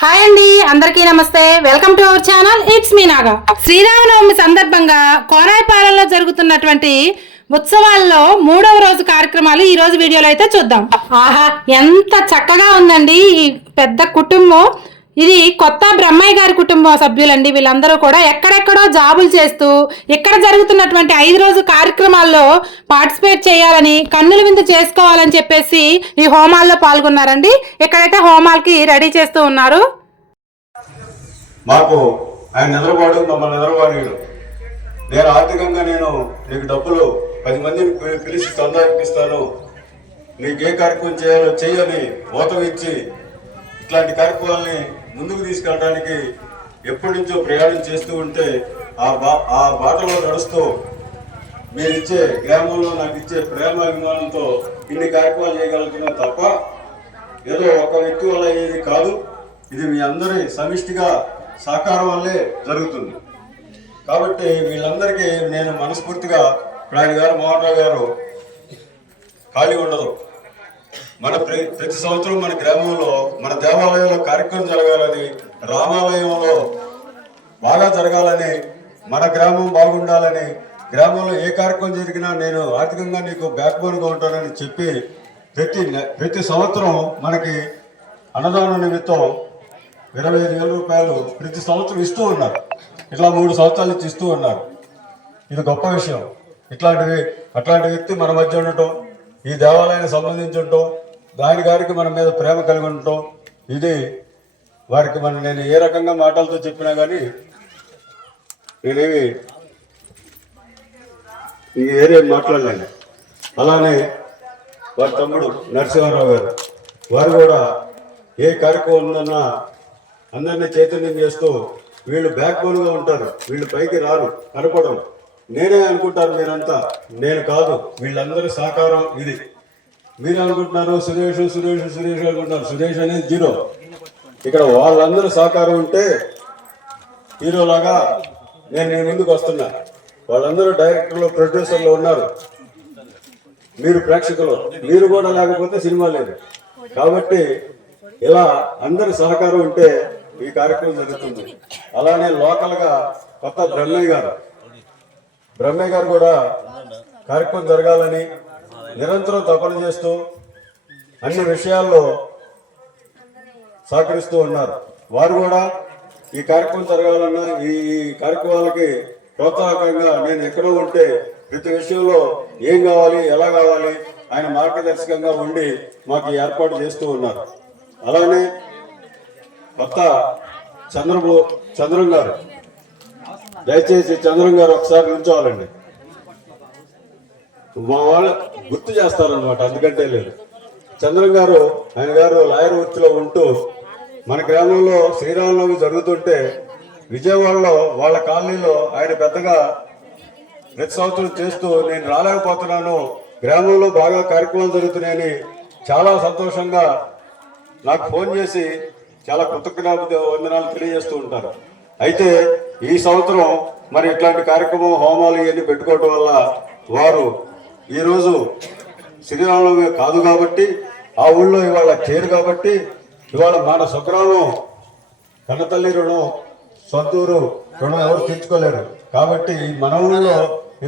Hi అండి, అందరికీ నమస్తే. Welcome to our channel. It's me Naga. Sriramanavami సందర్భంగా కోరాయిపాలెంలో జరుగుతున్నటువంటి ఉత్సవాల్లో 3వ రోజు కార్యక్రమాలు ఈ రోజు వీడియోలో అయితే చూద్దాం. ఆహా, ఎంత చక్కగా ఉందండి ఈ పెద్ద కుటుంబం. ఇది కొత్త బ్రహ్మయ్య గారి కుటుంబం సభ్యులండి. వీళ్ళందరూ కూడా ఎక్కడెక్కడో జాబులు చేస్తూ ఇక్కడ జరుగుతున్నటువంటి 5 రోజు కార్యక్రమాల్లో పార్టిసిపేట్ చేయాలని, కన్నుల విందు చేసుకోవాలని చెప్పేసి ఈ హోమాల్లో పాల్గొన్నారండి. ఇక్కడైతే హోమాలకి రెడీ చేస్తూ ఉన్నారు. మాకు ఆయన నిద్రపోవడం మమ్మల్ని నిద్రపోయాడు. నేను ఆర్థికంగా నీకు డబ్బులు 10 మందిని పిలిచి చందా ఇప్పిస్తాను, నీకు ఏ కార్యక్రమం చేయాలో చేయని మోతం ఇచ్చి ఇట్లాంటి కార్యక్రమాలని ముందుకు తీసుకెళ్ళడానికి ఎప్పటి నుంచో ప్రయాణం చేస్తూ ఉంటే ఆ బాటలో నడుస్తూ మీరిచ్చే గ్రామంలో నాకు ఇచ్చే ప్రేమ అభిమానంతో ఇన్ని కార్యక్రమాలు చేయగలుగుతున్నాం తప్ప ఏదో ఒక వ్యక్తి వల్ల ఏది కాదు. ఇది మీ అందరి సమిష్టిగా సహకారం వల్లే జరుగుతుంది. కాబట్టి వీళ్ళందరికీ నేను మనస్ఫూర్తిగా ఆయన గారు మోహన్ రావు గారు ఖాళీ ఉండదు. ప్రతి సంవత్సరం మన గ్రామంలో మన దేవాలయంలో కార్యక్రమం జరగాలని, రామాలయంలో బాగా జరగాలని, మన గ్రామం బాగుండాలని, గ్రామంలో ఏ కార్యక్రమం జరిగినా నేను ఆర్థికంగా నీకు బ్యాక్ బోన్గా ఉంటానని చెప్పి ప్రతి సంవత్సరం మనకి అన్నదాన నిమిత్తం 25,000 రూపాయలు ప్రతి సంవత్సరం ఇస్తూ ఉన్నారు. ఇట్లా 3 సంవత్సరాల నుంచి ఇస్తూ ఉన్నారు. ఇది గొప్ప విషయం. అట్లాంటి వ్యక్తి మన మధ్య ఉండటం, ఈ దేవాలయానికి సంబంధించి ఉండటం, దాని గారికి మన మీద ప్రేమ కలిగి ఉండటం, ఇది వారికి నేను ఏ రకంగా మాటలతో చెప్పినా కానీ నేనేమి ఈ ఏరియా మాట్లాడలేను. అలానే వారి తమ్ముడు నరసింహారావు గారు, వారు కూడా ఏ కార్యక్రమం ఉందన్నా అందరినీ చైతన్యం చేస్తూ వీళ్ళు బ్యాక్ బోన్గా ఉంటారు. వీళ్ళు పైకి రారు, కనపడరు. నేనే అనుకుంటారు మీరంతా, నేను కాదు. వీళ్ళందరూ సహకారం ఇది. మీరు అనుకుంటున్నారు సురేష్ అనుకుంటున్నారు. సురేష్ అనేది జీరో. ఇక్కడ వాళ్ళందరూ సహకారం ఉంటే హీరోలాగా నేను ముందుకు వస్తున్నా. వాళ్ళందరూ డైరెక్టర్లు, ప్రొడ్యూసర్లు ఉన్నారు. మీరు ప్రేక్షకులు, మీరు కూడా లేకపోతే సినిమా లేదు. కాబట్టి ఇలా అందరి సహకారం ఉంటే ఈ కార్యక్రమం జరుగుతుంది. అలానే లోకల్గా కొత్త బ్రహ్మయ్య గారు కూడా కార్యక్రమం జరగాలని నిరంతరం తపన చేస్తూ అన్ని విషయాల్లో సహకరిస్తూ ఉన్నారు. వారు కూడా ఈ కార్యక్రమం జరగాలన్నా, ఈ కార్యక్రమాలకి ప్రోత్సాహకంగా నేను ఎక్కడో ఉంటే ప్రతి విషయంలో ఏం కావాలి, ఎలా కావాలి ఆయన మార్గదర్శకంగా ఉండి మాకు ఏర్పాటు చేస్తూ ఉన్నారు. అలానే కొత్త చంద్రం గారు, దయచేసి చంద్రం గారు ఒకసారి నిల్చోవాలండి. మా వాళ్ళు గుర్తు చేస్తారనమాట, అందుకంటే లేదు. చంద్రం గారు, ఆయన గారు లాయర్ వృత్తిలో ఉంటూ మన గ్రామంలో శ్రీరామనవమి జరుగుతుంటే విజయవాడలో వాళ్ళ కాలనీలో ఆయన పెద్దగా ప్రతి సంవత్సరం చేస్తూ నేను రాలేకపోతున్నాను, గ్రామంలో బాగా కార్యక్రమాలు జరుగుతున్నాయని చాలా సంతోషంగా నాకు ఫోన్ చేసి చాలా కృతజ్ఞత వందనాలు తెలియజేస్తూ ఉంటారు. అయితే ఈ సంవత్సరం మరి ఇట్లాంటి కార్యక్రమం, హోమాలు ఇవన్నీ పెట్టుకోవటం వల్ల వారు ఈరోజు శ్రీరామనవమి కాదు కాబట్టి, ఆ ఊళ్ళో ఇవాళ చేరు కాబట్టి, ఇవాళ మన స్వగ్రామం కన్నతల్లి రుణం, సొంతూరు రుణం ఎవరు తీర్చుకోలేరు. కాబట్టి మన ఊళ్ళో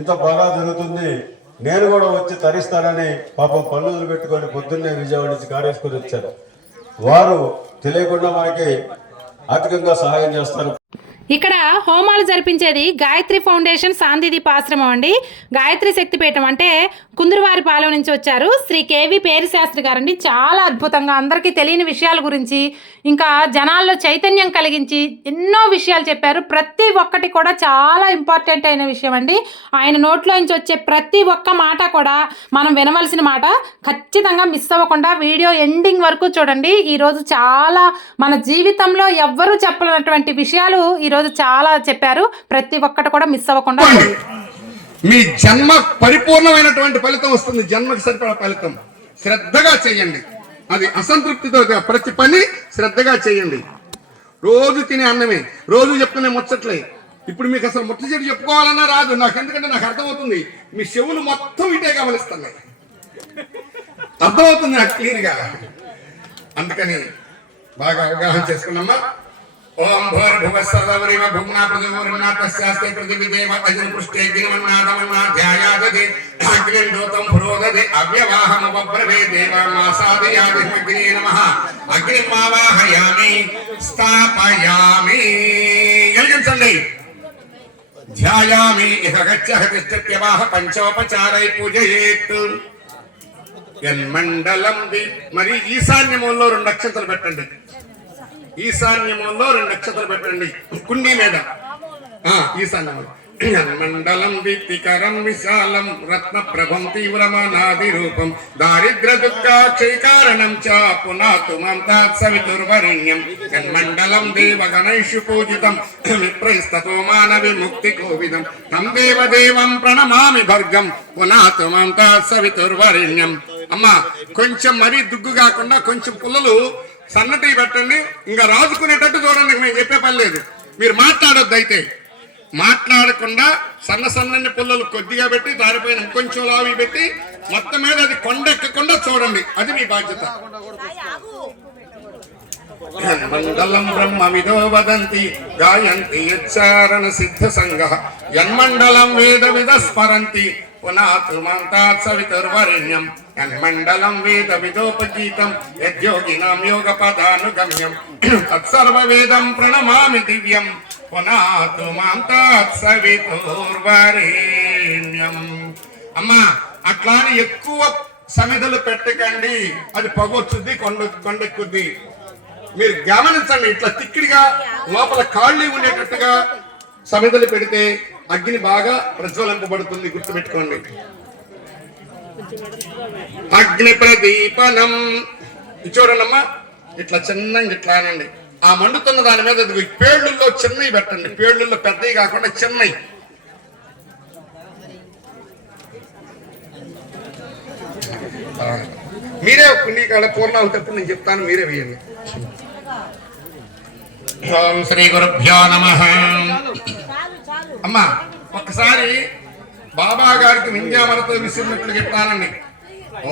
ఇంత బాగా జరుగుతుంది, నేను కూడా వచ్చి తరిస్తానని పాపం పనులు పెట్టుకొని పొద్దున్నే విజయవాడ నుంచి కారేసుకొని వచ్చారు. వారు తెలియకుండా మనకి ఆర్థికంగా సహాయం చేస్తారు. ఇక్కడ హోమాలు జరిపించేది గాయత్రి ఫౌండేషన్ సాందీదీప్ ఆశ్రమం అండి. గాయత్రి శక్తిపీఠం అంటే కుందురువారిపాలెం నుంచి వచ్చారు శ్రీ కేవి పేరు శాస్త్రి గారండి. చాలా అద్భుతంగా అందరికీ తెలియని విషయాల గురించి, ఇంకా జనాల్లో చైతన్యం కలిగించి ఎన్నో విషయాలు చెప్పారు. ప్రతి ఒక్కటి కూడా చాలా ఇంపార్టెంట్ అయిన విషయం అండి. ఆయన నోట్లో నుంచి వచ్చే ప్రతి ఒక్క మాట కూడా మనం వినవలసిన మాట. ఖచ్చితంగా మిస్ అవ్వకుండా వీడియో ఎండింగ్ వరకు చూడండి. ఈరోజు చాలా మన జీవితంలో ఎవ్వరూ చెప్పలేనటువంటి విషయాలు ఈరోజు చాలా చెప్పారు. ప్రతి ఒక్కటి కూడా మిస్ అవ్వకుండా మీ జన్మ పరిపూర్ణమైనటువంటి ఫలితం వస్తుంది. జన్మకి సరిపడా ఫలితం. శ్రద్ధగా చేయండి. అది అసంతృప్తితో ప్రతి పని శ్రద్ధగా చేయండి. రోజు తినే అన్నమే, రోజు చెప్తునే ముచ్చట్లే. ఇప్పుడు మీకు అసలు ముచ్చట చెట్టు చెప్పుకోవాలన్నా రాదు నాకు, ఎందుకంటే నాకు అర్థమవుతుంది. మీ చెవులు మొత్తం ఇటే గమనిస్తున్నాయి, అర్థమవుతుంది నాకు క్లియర్గా. అందుకని బాగా అవగాహన చేసుకున్నామా. ఓం భూర్భువస్సర్వరిమ భుమ్నా పృథివీర్నా తస్యాస్తే పృథివీదేవ అగ్నిపృష్ఠే గిరిమన్నాదమన్నా ధ్యాయాదదే అగ్నిర్దూతం పురోదదే అవ్యవాహమబ్రవే దేవామాసాదయాదిగ్నే నమః అగ్నిమావాహయామి స్థాపయామి. ఎలిగించండి. ధ్యాయామి ఇహ గచ్చః తిష్టత్యవాహ పంచోపచారై పూజయేత్. యన్మండలం మరి ఈశాన్యములో 2 నక్షత్రాలు పెట్టండి. ఈశాన్యములో 2 నక్షత్రాలు పెట్టండి కుండీ మీద. ఈశాన్యము మండలం దీప్తికరం విశాలం రత్న ప్రభం తీవ్రమానాది రూపం దారిద్ర దుఃఖాక్షైకారణం చ పునాతు మాం తత్సవితుర్వరేణ్యం యన్మండలం దేవగణైషు పూజితం విప్రైస్తతో మానవి ముక్తి కోవిదం తం దేవదేవం ప్రణమామి భర్గం పునాతు మాం తత్సవితుర్వరేణ్యం. అమ్మా కొంచెం మరీ దుగ్గు కాకుండా కొంచెం పుల్లలు సన్నటి పెట్టండి. ఇంకా రాజుకునేటట్టు చూడండి. మేము చెప్పే పని లేదు. మీరు మాట్లాడొద్దు. అయితే మాట్లాడకుండా సన్నని పుల్లలు కొద్దిగా పెట్టి దానిపైన కొంచెం లావి పెట్టి మొత్తం మీద అది కొండెక్కకుండా చూడండి. అది మీ బాధ్యత. మండలం బ్రహ్మవిదో వదంతి గాయంతి యచ్చారణ సిద్ధ సంఘ యన్మండలం వేద విద స్మరంతి పునాతు మాం తత్సవితుర్వరేణ్యం యన్మండలం వేద విదోపగీతం యద్యోగినాం యోగ పదానుగమ్యం తత్సర్వ వేదం ప్రణమామి దివ్యం పునాతు మాం తత్సవితుర్వరేణ్యం. అమ్మా అట్లానే ఎక్కువ సమిధలు పెట్టకండి. అది పొగొచ్చుద్ది, కొండెక్కుద్ది. మీరు గమనించండి. ఇట్లా తిక్కిడిగా లోపల ఖాళీ ఉండేటట్టుగా సమిధలు పెడితే అగ్ని బాగా ప్రజ్వలింపబడుతుంది. గుర్తుపెట్టుకోండి. అగ్ని ప్రదీపనం చూడండమ్మా. ఇట్లా చిన్నగా ఇట్లా అనండి. ఆ మండుతున్న దాని మీద పేళ్లుల్లో చిన్నవి పెట్టండి. పేళ్లుల్లో పెద్దవి కాకుండా చిన్నవి. మీరే కుండీ కాడ పూర్ణాహుతప్పుడు నేను చెప్తాను, మీరే వేయండి. ఓం శ్రీ గురుభ్యో నమః. అమ్మా ఒక్కసారి బాబా గారికి వింధ్యామరతో విసిరినట్లు చెప్తానండి.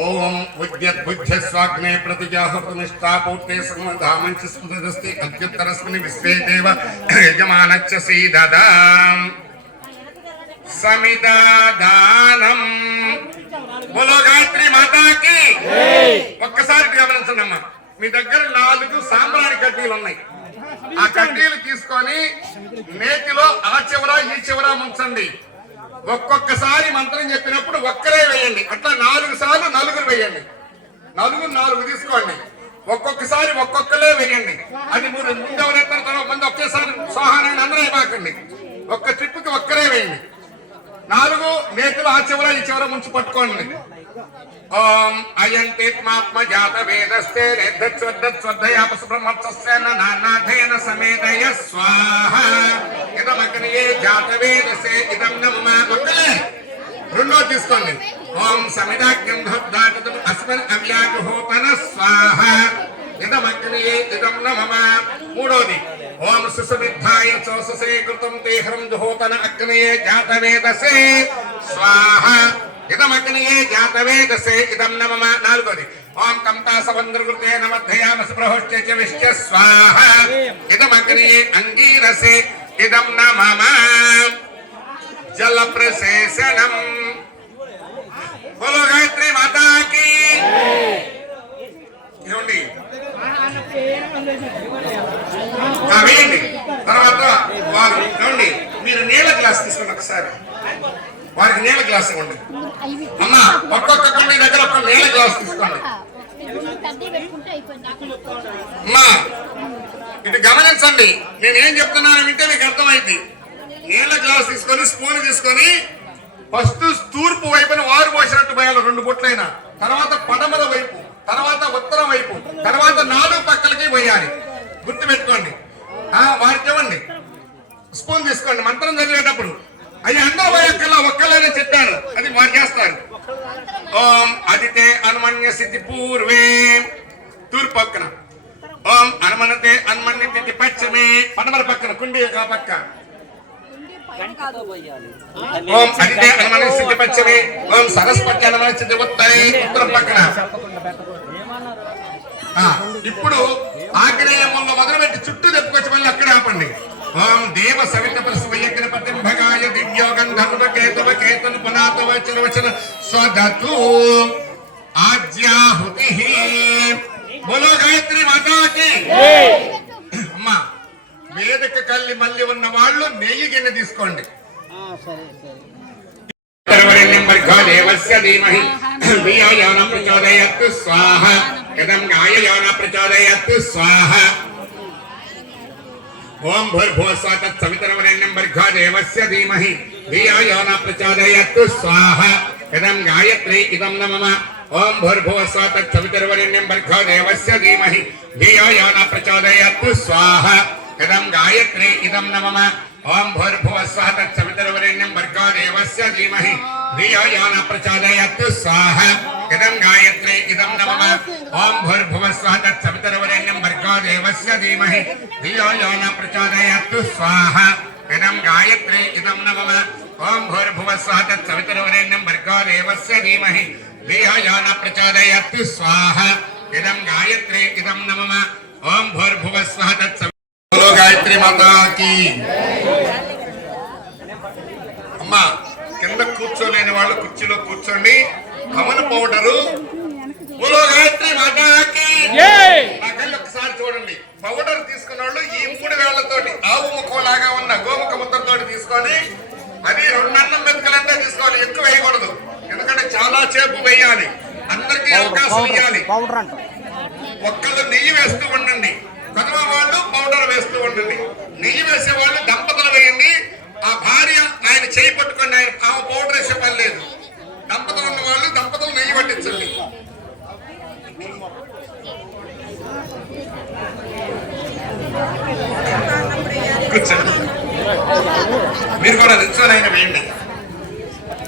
ఓం ఉద్యద్బుద్ధ స్వాగ్నే ప్రతిజాహృతమిష్టాపూర్తే సమధామంచి స్మృతదస్తి అత్యుత్తరస్మిని విశ్వే దేవ యజమానచ్చ సీదదాం సమిదాదానం. బోలో గాయత్రి మాతాకి. ఒక్కసారి గమనించండి అమ్మా. మీ దగ్గర 4 సాంబ్రాణి కడ్డీలు ఉన్నాయి. ఆ కడ్డీలు తీసుకొని నేతిలో ఆ చివర ఈ చివర ముంచండి. ఒక్కొక్కసారి మంత్రం చెప్పినప్పుడు ఒక్కరే వేయండి. అట్లా 4 సార్లు నలుగురు వేయండి. 4 తీసుకోండి. ఒక్కొక్కసారి ఒక్కొక్కలే వేయండి. అది మీరు ముందెవరెత్తారు తర్వాత ముందు ఒకేసారి సోహానాన్ని అందరూ ఇవ్వకండి. ఒక్క ట్రిప్కి ఒక్కరే వేయండి. 4 నేతులు ఆ చివర ఈ చివర ముంచి పట్టుకోండి. ఓం అయంతేత్మాత్మ జాత వేదస్తే రేద్దత్వద్దత్వద్దయాపసు బ్రహ్మత్సస్య నానాధేన సమేతయ స్వాహ ఇదమగ్నియే జాత వేదసే ఇదం నమః. ఒక్కలే. 2 తీసుకోండి. ఓం సమిదాగ్నం ధద్దాతు అస్మన్ అవ్యాగుహోతన స్వాహ ఇదమగ్నియే ఇదం నమః. 3 ఓం సుసమిద్ధాయ చోససే కృతం దేహరం జుహోతన అగ్నియే జాత వేదసే స్వాహ ఇదమగ్నియే జాతవేదసే ఇదం నమః. 4 ఓం కంతాసవంద్రకృతే నమధ్యామస ప్రహోష్టే చ విశ్చ స్వాహ ఇదమగ్నియే అంగీరసే ఇదం నమః. జల ప్రశేషణం. బోలో గాయత్రి మాతాకి. ఏమండి వేయండి. తర్వాత వారు ఏమండి మీరు నీళ్ళ గ్లాస్ తీసుకోండి. ఒకసారి వారికి నీళ్ళ గ్లాస్ ఇవ్వండి. అమ్మా ఒక్కొక్క కుండీ దగ్గర ఒక నీళ్ళ గ్లాస్ తీసుకోండి. అమ్మా ఇది గమనించండి. నేనేం చెప్తున్నాను వింటే మీకు అర్థమైంది. నీళ్ళ గ్లాస్ తీసుకొని స్పూన్ తీసుకొని ఫస్ట్ తూర్పు వైపున వారు పోసినట్టు పోయాలి 2 బొట్లైనా. తర్వాత పడమర వైపు, తర్వాత ఉత్తరం వైపు, తర్వాత 4 పక్కలకి పోయాలి. గుర్తుపెట్టుకోండి. వారికి ఇవ్వండి. స్పూన్ తీసుకోండి. మంత్రం చదివేటప్పుడు అది అందరూ పోయక్కల్లా ఒక్కళ్ళనే చెప్పాను. అది వారు చేస్తారు. ఓం అదితే అనుమన్య సిద్ధి పూర్వే తూర్పు పక్కన. ఓం అనుమనతే అనుమన్య తిథి పశ్చిమే పడమర పక్కన కుండి పక్క. ఓం అదితే అనుమన్య సిద్ధి పశ్చిమే. ఓం సరస్వతి అనుమన్య సిద్ధి ఉత్తరే ఉత్తరం పక్కన. ఇప్పుడు ఆగ్నేయముల్లో మొదలుపెట్టి చుట్టూ తెప్పుకొచ్చి మళ్ళీ అక్కడ ఆపండి. ఓం దేవ సవిత ప్రసవయజ్ఞపతిం భగాయ దివ్యోగం ధర్మ కేతవ కేతన పునాతవ చిరవచన స్వదతు ఆజ్యాహుతి. బోలో గాయత్రి మాతాకి. అమ్మా వేదిక కల్లి మళ్ళీ ఉన్న వాళ్ళు నెయ్యి గిన్నె తీసుకోండి. దేవస్య ధీమహి ధియో యో న ప్రచోదయాత్ స్వాహ. ఇదం గాయో న ప్రచోదయాత్ స్వాహ. ఓం భూర్భువస్సః తత్సవితుర్వరేణ్యం భర్గో దేవస్య ధీమహి ధియో యో న ప్రచోదయాత్ స్వాహ. ఇదం గాయత్రీ ఇదం నమః. ఓం భూర్భువస్సః తత్సవితుర్వరేణ్యం భర్గో దేవస్య ధీమహి ధియో యో న ప్రచోదయాత్ స్వాహ. ఇదం గాయత్రీ ఇదం నమః. ఓం భూర్భువస్సః తత్సవితుర్వరేణ్యం భర్గో దేవస్య ధీమహి ధియో యో న ప్రచోదయాత్ స్వాహ. ఇదం గాయత్రీ ఇదం నమః. ఓం భూర్భువస్సః తత్సవితుర్వరేణ్యం భర్గో దేవస్య ధీమహి ధియో యో న ప్రచోదయాత్ స్వాహ. ఇదం గాయత్రీ ఇదం నమః. ఓం భూర్భువస్సః తత్సవితుర్వరేణ్యం భర్గో దేవస్య ధీమహి ధియో యో న ప్రచోదయాత్ స్వాహ. ఇదం గాయత్రీ ఇదం నమః. ఓం భూర్భువస్సః తత్సవితుర్వరేణ్యం గాయత్రి మాతాకి. అమ్మా కింద కూర్చోలేని వాళ్ళు కుర్చీలో కూర్చోండి. కమల పౌడరు బోలో గాయత్రి మాతాకి. నా కళ్ళు ఒకసారి చూడండి. పౌడర్ తీసుకున్న వాళ్ళు ఈ 3 వేళ్లతోటి ఆవు ముఖం లాగా ఉన్న గోముఖ ముద్రతో తీసుకొని అది 2 అన్నం మెతుకలంతా తీసుకోవాలి. ఎక్కువ వేయకూడదు, ఎందుకంటే చాలా చేపు వేయాలి. అందరికీ అవకాశం ఇవ్వాలి. ఒక్కళ్ళు నెయ్యి వేస్తూ ఉండండి. కనుమ వాళ్ళు పౌడర్ వేస్తూ ఉండండి. నెయ్యి వేసే వాళ్ళు దంపతులు వేయండి. ఆ భార్య ఆయన చేయి పట్టుకోండి. ఆయన ఆమె పౌడర్ వేసే పని లేదు. దంపతులు ఉన్న వాళ్ళు దంపతులు నెయ్యి పట్టించండి. కూర్చోండి. మీరు కూడా నిల్చొని ఆయన వేయండి.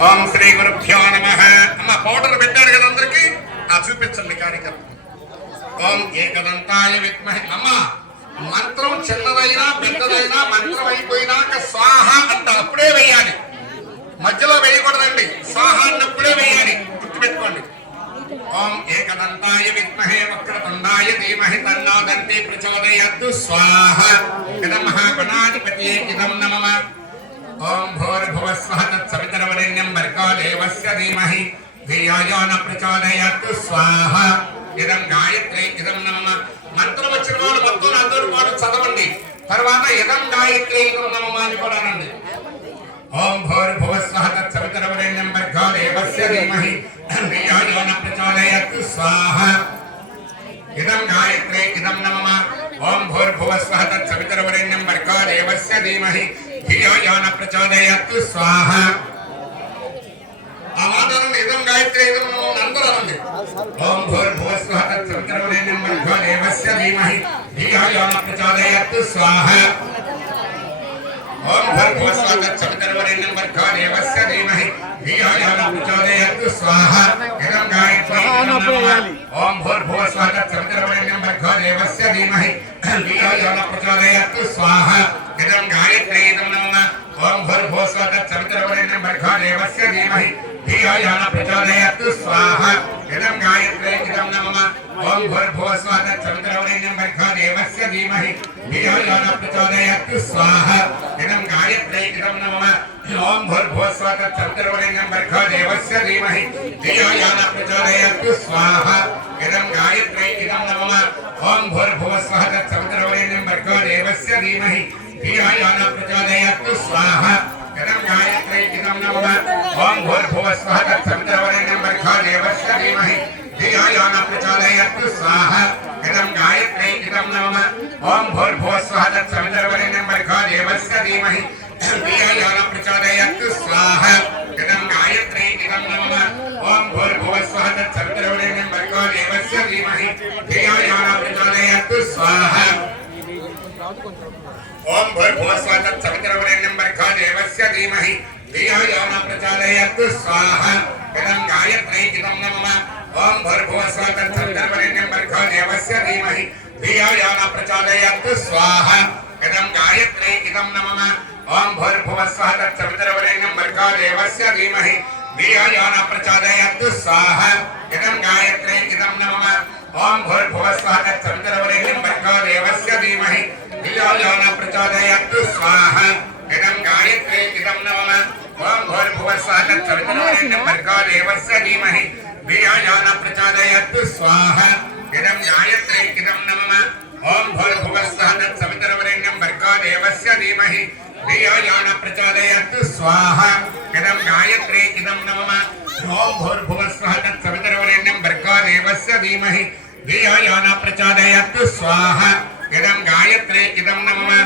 ఓం శ్రీ గురుభ్యో నమః. అమ్మ పౌడర్ పెట్టారు కదా అందరికి, చూపించండి కార్యక్రమం. ఓం ఏకదంతాయ విద్మహే. అమ్మ మంత్రం చిన్నదైనా పెద్దదైనా మంత్రం అయిపోయినాక స్వాహ అంట అప్పుడే వేయాలి, మధ్యలో వేయకూడదండి. స్వాహ అన్నప్పుడే వేయాలి, గుర్తుపెట్టుకోండి. ఓం ఏకదంతాయ విద్మహే వక్రతుండాయ ధీమహి తన్నో దంతి ప్రచోదయాత్ స్వాహ. ఇదం మహాగణాధిపతయే ఇదం నమః. ఓం భూర్భువస్సః తత్సవితుర్వరేణ్యం భర్గో దేవస్య ధీమహి ధియో యో న ప్రచోదయాత్ స్వాహ. ఇదం గాయత్రీ ఇదం నమః. మంత్రం వచ్చిన వాళ్ళు మొత్తం అందరూ పాటు చదవండి. తర్వాత ఇదం గాయత్రీ ఇదం నమః అని కూడా అనండి. ఓం భూర్భువస్సః తత్సవితుర్వరేణ్యం భర్గో దేవస్య ధీమహి ధియో యో న ప్రచోదయాత్ స్వాహ. ఇదం గాయత్రీ ఇదం నమః. ఓం భూర్భువస్సః తత్సవితుర్వరేణ్యం భర్గో దేవస్య ధీమహి ధియో యో న ప్రచోదయాత్ స్వాహ. ఆ మాటలను ఇదం గాయత్రీ ఇదం నమః అందరూ అనండి. ఓం భూర్భువస్సః తత్సవితుర్వరేణ్యం భర్గో దేవస్య ధీమహి ధియో యో న ప్రచోదయాత్ స్వాహ. ఓం భూర్భువస్సః తత్సవితుర్వరేణ్యం భర్గో దేవస్య ధీమహి ధియో యో న ప్రచోదయాత్ స్వాహ. ఇదం గాయత్రీ ఇదం నమః. ఓం భూర్భువస్సః తత్సవితుర్వరేణ్యం భర్గో దేవస్య ధీమహి ధియో యో న ప్రచోదయాత్ స్వాహ. ఇదం గాయత్రీ ఇదం నమః. ఓం భూర్భువస్సః తత్సవితుర్వరేణ్యం భర్గో దేవస్య ధీమహి ధియో యో న ప్రచోదయాత్ స్వాహ. ఇదం గాయత్రీ ఇదం నమః. ఓం భూర్భువస్సః తత్సవితుర్వరేణ్యం భర్గో దేవస్య ధీమహి ధియో యో న ప్రచోదయాత్ స్వాహ. ఇదం గాయత్రీ ఇదం నమః. ఓం భూర్భువస్సః తత్సవితుర్వరేణ్యం భర్గో దేవస్య ధీమహి ధియో యో న ప్రచోదయాత్ స్వాహ. ఇదం గాయత్రీ ఇదం నమః. ఓం భూర్భువస్సః తత్సవితుర్వరేణ్యం భర్గో దేవస్య ధీమహి ధియో యో న ప్రచోదయాత్ స్వాహ. ఇదం గాయత్రీ ఇదం నమః. ఓం భూర్భువస్సః తత్సవితుర్వరేణ్యం భర్గో దేవస్య ధీమహి ధియో యో న ప్రచోదయాత్ స్వాహ. ఇదం గాయత్రీ ఇదం నమః. ఓం భూర్భువస్సః తత్సవితుర్వరేణ్యం భర్గో దేవస్య ధీమహి ధియో యో న ప్రచోదయాత్ స్వాహ. ఇదం గాయత్రీ ఇదం నమః. ఓం భూర్భువస్సః తత్సవితుర్వరేణ్యం భర్గో దేవస్య ధీమహి ధియో యో న ప్రచోదయాత్ స్వాహ. ఓం భూర్భువస్సః తత్సవితుర్వరేణ్యం భర్గో దేవస్య ధీమహి ధియో యో న ప్రచోదయాత్ స్వాహ. ఇదం గాయత్రీ ఇదం నమః. ఓం భూర్భువస్సః తత్సవితుర్వరేణ్యం భర్గో దేవస్య ధీమహి ధియో యో న ప్రచోదయాత్ స్వాహ. ఇదం గాయత్రీ ఇదం నమః. ఓం భూర్భువస్సః తత్సవితుర్వరేణ్యం భర్గో దేవస్య ధీమహి ధియో యో న ప్రచోదయాత్ స్వాహ. ఇదం గాయత్రీ ఇదం నమః. ఓం భూర్భువస్వః తత్సవితుర్వరేణ్యం భర్గో దేవస్య ధీమహి ధియో యో నః ప్రచోదయాత్ స్వాహా ఇదం గాయత్రీ ఇదం నమః ఓం భూర్భువస్వః తత్సవితుర్వరేణ్యం భర్గో దేవస్య ధీమహి ధియో యో నః ప్రచోదయాత్ స్వాహా ఇదం గాయత్రీ ఇదం నమః ఓం భూర్భువస్వః తత్సవితుర్వరేణ్యం భర్గో దేవస్య ధీమహి ధియో యో నః ప్రచోదయాత్ స్వాహా ఇదం గాయత్రీ ఇదం నమః ఓం భూర్భువస్వః తత్సవితుర్వరేణ్యం భర్గో దేవస్య ధీమహి ధియో యో నః ప్రచోదయాత్ స్వాహా ఇదం గాయత్రీ ఇదం నమః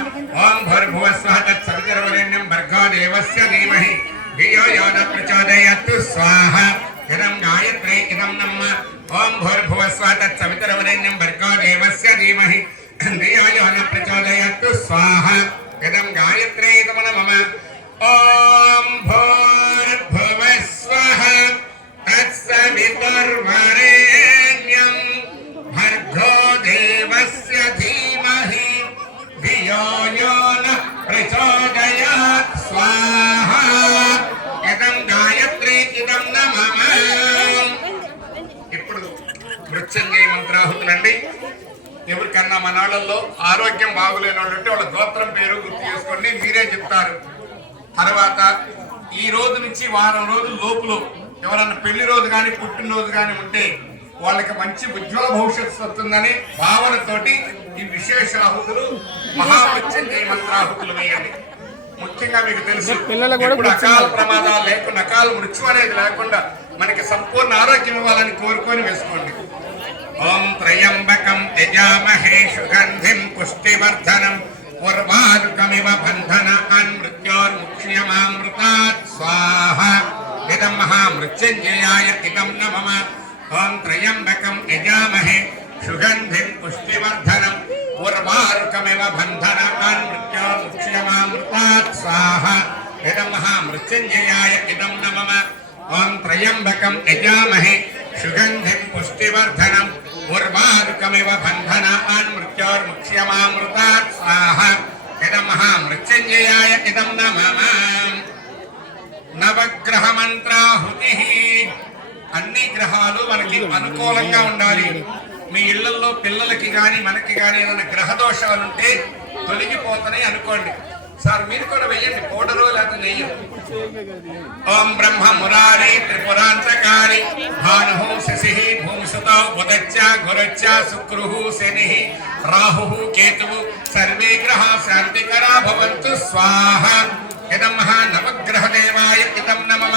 ఓం భూర్భువస్వః తత్సవితుర్వరేణ్యం భర్గో దేవస్య ధీమహి ధియో యో నః ప్రచోదయాత్ స్వాహా ఇదం గాయత్రీ ఇదం నమః ఓం భూర్భువస్వః తత్సవితుర్వరేణ్యం భర్గో దేవస్య ధీమహి ధియో యో నః ప్రచోదయాత్ స్వాహా ఇదం గాయత్రీ ఇదం నమః ఓం భూర్భువస్వః తత్సవితుర్వరేణ్యం భర్గో దేవస్య ధీమహి ధియో యో నః ప్రచోదయాత్ స్వాహా ఇదం గాయత్రీ ఇదం నమః. ఇప్పుడు మృత్యుంజయ మంత్రాహుతులండి. ఎవరికన్నా మన వాళ్ళల్లో ఆరోగ్యం బాగులేని వాళ్ళు ఉంటే వాళ్ళ గోత్రం పేరు గుర్తు చేసుకోండి, మీరే చెప్తారు. తర్వాత ఈ రోజు నుంచి వారం రోజుల లోపులో ఎవరన్నా పెళ్లి రోజు కానీ పుట్టినరోజు కానీ ఉంటే వాళ్ళకి మంచి ఉజ్వల భవిష్యత్తు వస్తుందని భావనతోటి ఈ విశేష ఆహుతులు మహామృత్యుంజయ మంత్రాహుతులు వేయండి. ముఖ్యంగా మీకు తెలుసు ఇప్పుడు అకాల ప్రమాదాలు లేకుండా అకాల మృత్యు అనేది లేకుండా మనకి సంపూర్ణ ఆరోగ్యం ఇవ్వాలని కోరుకొని వేసుకోండి. ఓం త్రయంబకం యజామహే సుగంధిం పుష్టివర్ధనం ఉర్వారుకమివ బంధనాన్ మృత్యోర్ముక్ష్యమామృతాత్ స్వాహా ఇదం మహామృత్యుంజయాయ ఇదం నమః. ఓం త్రయంబకం యజామహే సుగంధిం పుష్టివర్ధనం ఉర్వారుకమివ బంధనాన్ మృత్యోర్ముక్ష్యమామృతాత్ స్వాహా ఇదం మహామృత్యుంజయాయ ఇదం నమః. ఓం త్రయంబకం యజామహే సుగంధిం పుష్టివర్ధనం ఉర్వారుకమివ బంధనాన్ మృత్యోర్ముక్ష్యమామృతాత్ స్వాహా ఇదం మహామృత్యుంజయాయ ఇదం నమః. నవగ్రహ మంత్రాహుతి. అన్ని గ్రహాలు మనకి అనుకూలంగా ఉండాలి. మీ ఇళ్లలో పిల్లలకి గాని మనకి గాని ఏదైనా గ్రహ దోషాలుంటే తొలగిపోతాయి అనుకోండి. సార్ మీరు కూడా వెయ్యండి, పౌడరు లేకపోతే నెయ్యి. ఓం బ్రహ్మ మురారి త్రిపురాంతకారి భాను శశి భూమిసుతో బుధచ్చ గురచ్చ శుక్రు శని రాహు కేతువు సర్వే గ్రహ శాంతికరా భవంతు స్వాహా ఇదం మహా నవగ్రహ దేవాయ ఇదం నమః.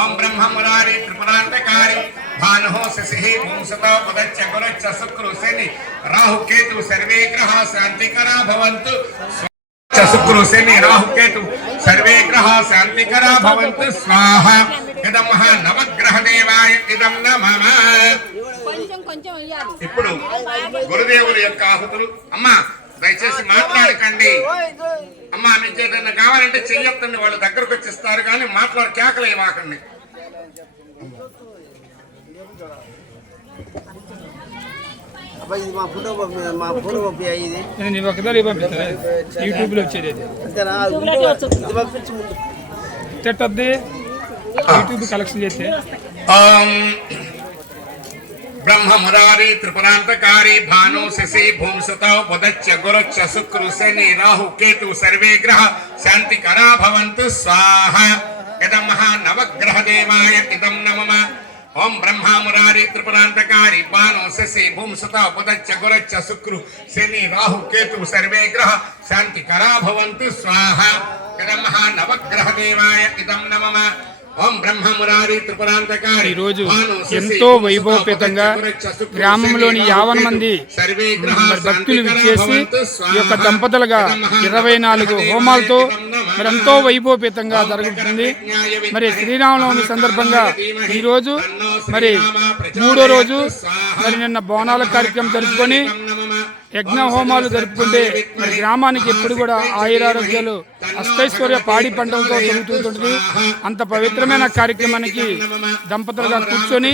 ఓం బ్రహ్మ మురారి త్రిపురాంతకారి భాను శశి భూమిసుతో బుధచ్చ గురచ్చ శుక్రు శని రాహు కేతు సర్వే గ్రహ శాంతికరా భవంతు. శుక్రు శని రాహు కేతు సర్వే గ్రహ శాంతికరా భవంతు స్వాహా ఇదం మహా నవగ్రహ దేవాయ ఇదం నమః. ఇప్పుడు గురుదేవుడి యొక్క ఆహుతులు. అమ్మా దయచేసి మాట్లాడకండి. అమ్మా మీకు ఏదైనా కావాలంటే చెయ్యొద్దండి, వాళ్ళు దగ్గరకు వచ్చిస్తారు కానీ మాట్లాడి కేకలే మాకండి. ఇది మా ఫోటో పంపి ఇది నేను ఒకదారి పంపిస్తా యూట్యూబ్ లో వచ్చేది అంతేనా? ఇది పంపించి ముందు చెట్టద్ది యూట్యూబ్ కలెక్షన్ చేస్తే. ఓం బ్రహ్మ మురారి త్రిపురాంతకారి భాను శశి భూంసుతో బుధచ్చ గురచ్చ శుక్రు శని రాహు కేతు సర్వే గ్రహ శాంతికరా భవంతు స్వాహా ఇదం మహా నవగ్రహ దేవాయ ఇదం నమః. ఓం బ్రహ్మ మురారి త్రిపురాంతకారి భాను శశి భూంసుతో బుధచ్చ గురచ్చ శుక్రు శని రాహు కేతు సర్వే గ్రహ శాంతికరా భవంతు స్వాహా ఇదం మహా నవగ్రహ దేవాయ ఇదం నమః. ఓం బ్రహ్మ మురారి త్రిపురాంతకారి. ఈ రోజు ఎంతో వైభవపేతంగా గ్రామంలోని 50 మంది భక్తులు విచ్చేసి ఈ యొక్క దంపతులుగా 24 హోమాలతో మరి ఎంతో వైభవపేతంగా జరుగుతుంది. మరి శ్రీరామనవమి సందర్భంగా ఈ రోజు మరి 3వ రోజు మరి నిన్న బోనాల కార్యక్రమం జరుపుకొని యజ్ఞ హోమాలు జరుపుకుంటే మరి గ్రామానికి ఎప్పుడు కూడా ఆయురారోగ్యాలు అష్టైశ్వర్య పాడి పంటలతో జరుగుతుంటుంది. అంత పవిత్రమైన కార్యక్రమానికి దంపతులుగా కూర్చొని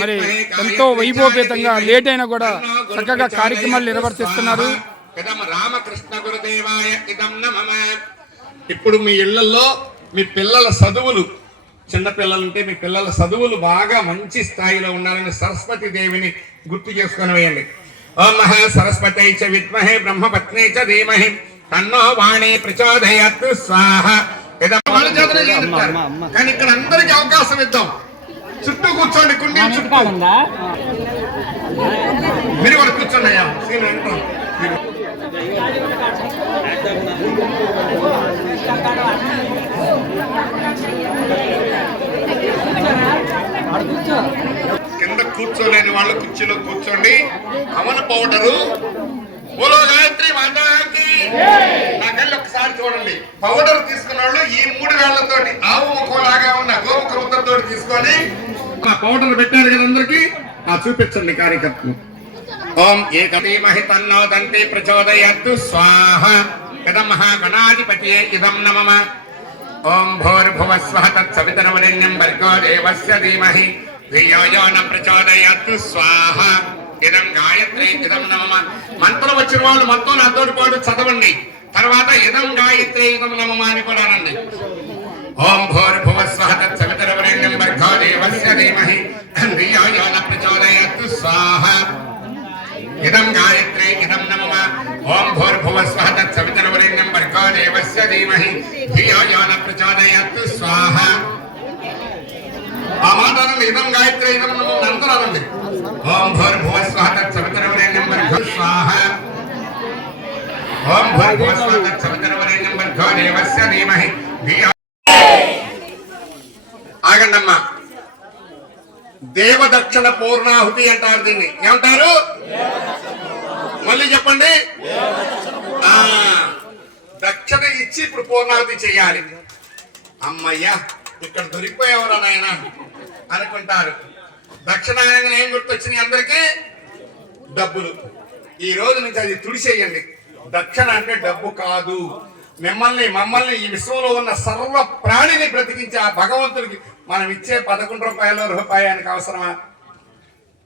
మరి ఎంతో వైభవపేతంగా లేట్ అయినా కూడా చక్కగా కార్యక్రమాలు నిర్వర్తిస్తున్నారు. రామకృష్ణ గురుదేవాయ ఇదం నమః. ఇప్పుడు మీ ఇళ్లలో మీ పిల్లల చదువులు చిన్నపిల్లలుంటే మీ పిల్లల చదువులు బాగా మంచి స్థాయిలో ఉండాలని సరస్వతి దేవిని గుర్తు చేసుకొని వేయండి. ఓం మహా సరస్వతై చ విద్మహే బ్రహ్మపత్ని చ ధీమహి తన్నో వాణి ప్రచోదయాత్ స్వాహ. వాళ్ళ చేతనే చేయిస్తారు. కానీ ఇక్కడ అందరికీ అవకాశం ఇద్దాం. చుట్టూ కూర్చోండి, కుండీ చుట్టూ మీరు కూడా కూర్చోండి అయ్యా. కింద కూర్చోలేని వాళ్ళు కుర్చీలో కూర్చోండి. అమన పౌడరు బోలో గాయత్రి మాతాకి. నా కళ్ళు ఒకసారి చూడండి. పౌడర్ తీసుకున్న వాళ్ళు ఈ 3 వేళ్లతోటి ఆవు ముఖంలాగా ఉన్న గోముఖ ముద్రతో తీసుకొని ఆ పౌడర్ పెట్టారు కదా అందరికి, చూపించండి కార్యకర్తలు. ఓం ఏకధీమహి తన్నో దంతి ప్రచోదయాత్ స్వాహ. ఇదం మహాగణాధిపతియే ఇదం నమః. ఓం భూర్భువస్వః తత్సవితుర్వరేణ్యం భర్గో దేవస్య ధీమహి ధియో యో న ప్రచోదయాత్ స్వాహ. ఇదం గాయత్రి ఇదం నమః. మంత్రం వచ్చిన వాళ్ళు మొత్తం నాతోటి పాటు చదవండి. తర్వాత ఇదం గాయత్రి ఇదం నమః అని కూడా అనండి. ఓం భూర్భువస్వః తత్సవితుర్వరేణ్యం భర్గో దేవస్య ధీమహి ధియో యో న ప్రచోదయాత్ స్వాహ. ఇదం గాయత్రి ఇదం నమః. ఓం భూర్భువస్వః తత్సవితుర్వరేణ్యం భర్గో దేవస్య ధీమహి ధియో యో న ప్రచోదయాత్ స్వాహ. ఆ మాటనండి. ఇదం గాయత్రి ఇదం నమః అంతరాలండి. ఓం భూర్భువస్వః తత్సవితుర్వరేణ్యం భర్గో స్వాహ. ఓం భూర్భువస్వః తత్సవితుర్వరేణ్యం భర్గో దేవస్య ధీమహి ధియో. ఆగండమ్మా. దేవదక్షిణ పూర్ణాహుతి అంటారు దీన్ని. ఏమంటారు? మళ్ళీ చెప్పండి. దక్షిణ ఇచ్చి ఇప్పుడు పూర్ణాహుతి చేయాలి. అమ్మయ్యా ఇక్కడ దొరికిపోయేవరా నాయన అనుకుంటారు. దక్షిణాయన ఏం గుర్తొచ్చినాయి అందరికీ? డబ్బులు. ఈ రోజు నుంచి అది తుడిచేయండి. దక్షిణ అంటే డబ్బు కాదు. మమ్మల్ని ఈ విశ్వంలో ఉన్న సర్వ ప్రాణిని బ్రతికించే ఆ భగవంతుడికి మనం ఇచ్చే 11 రూపాయలకు అవసరమా?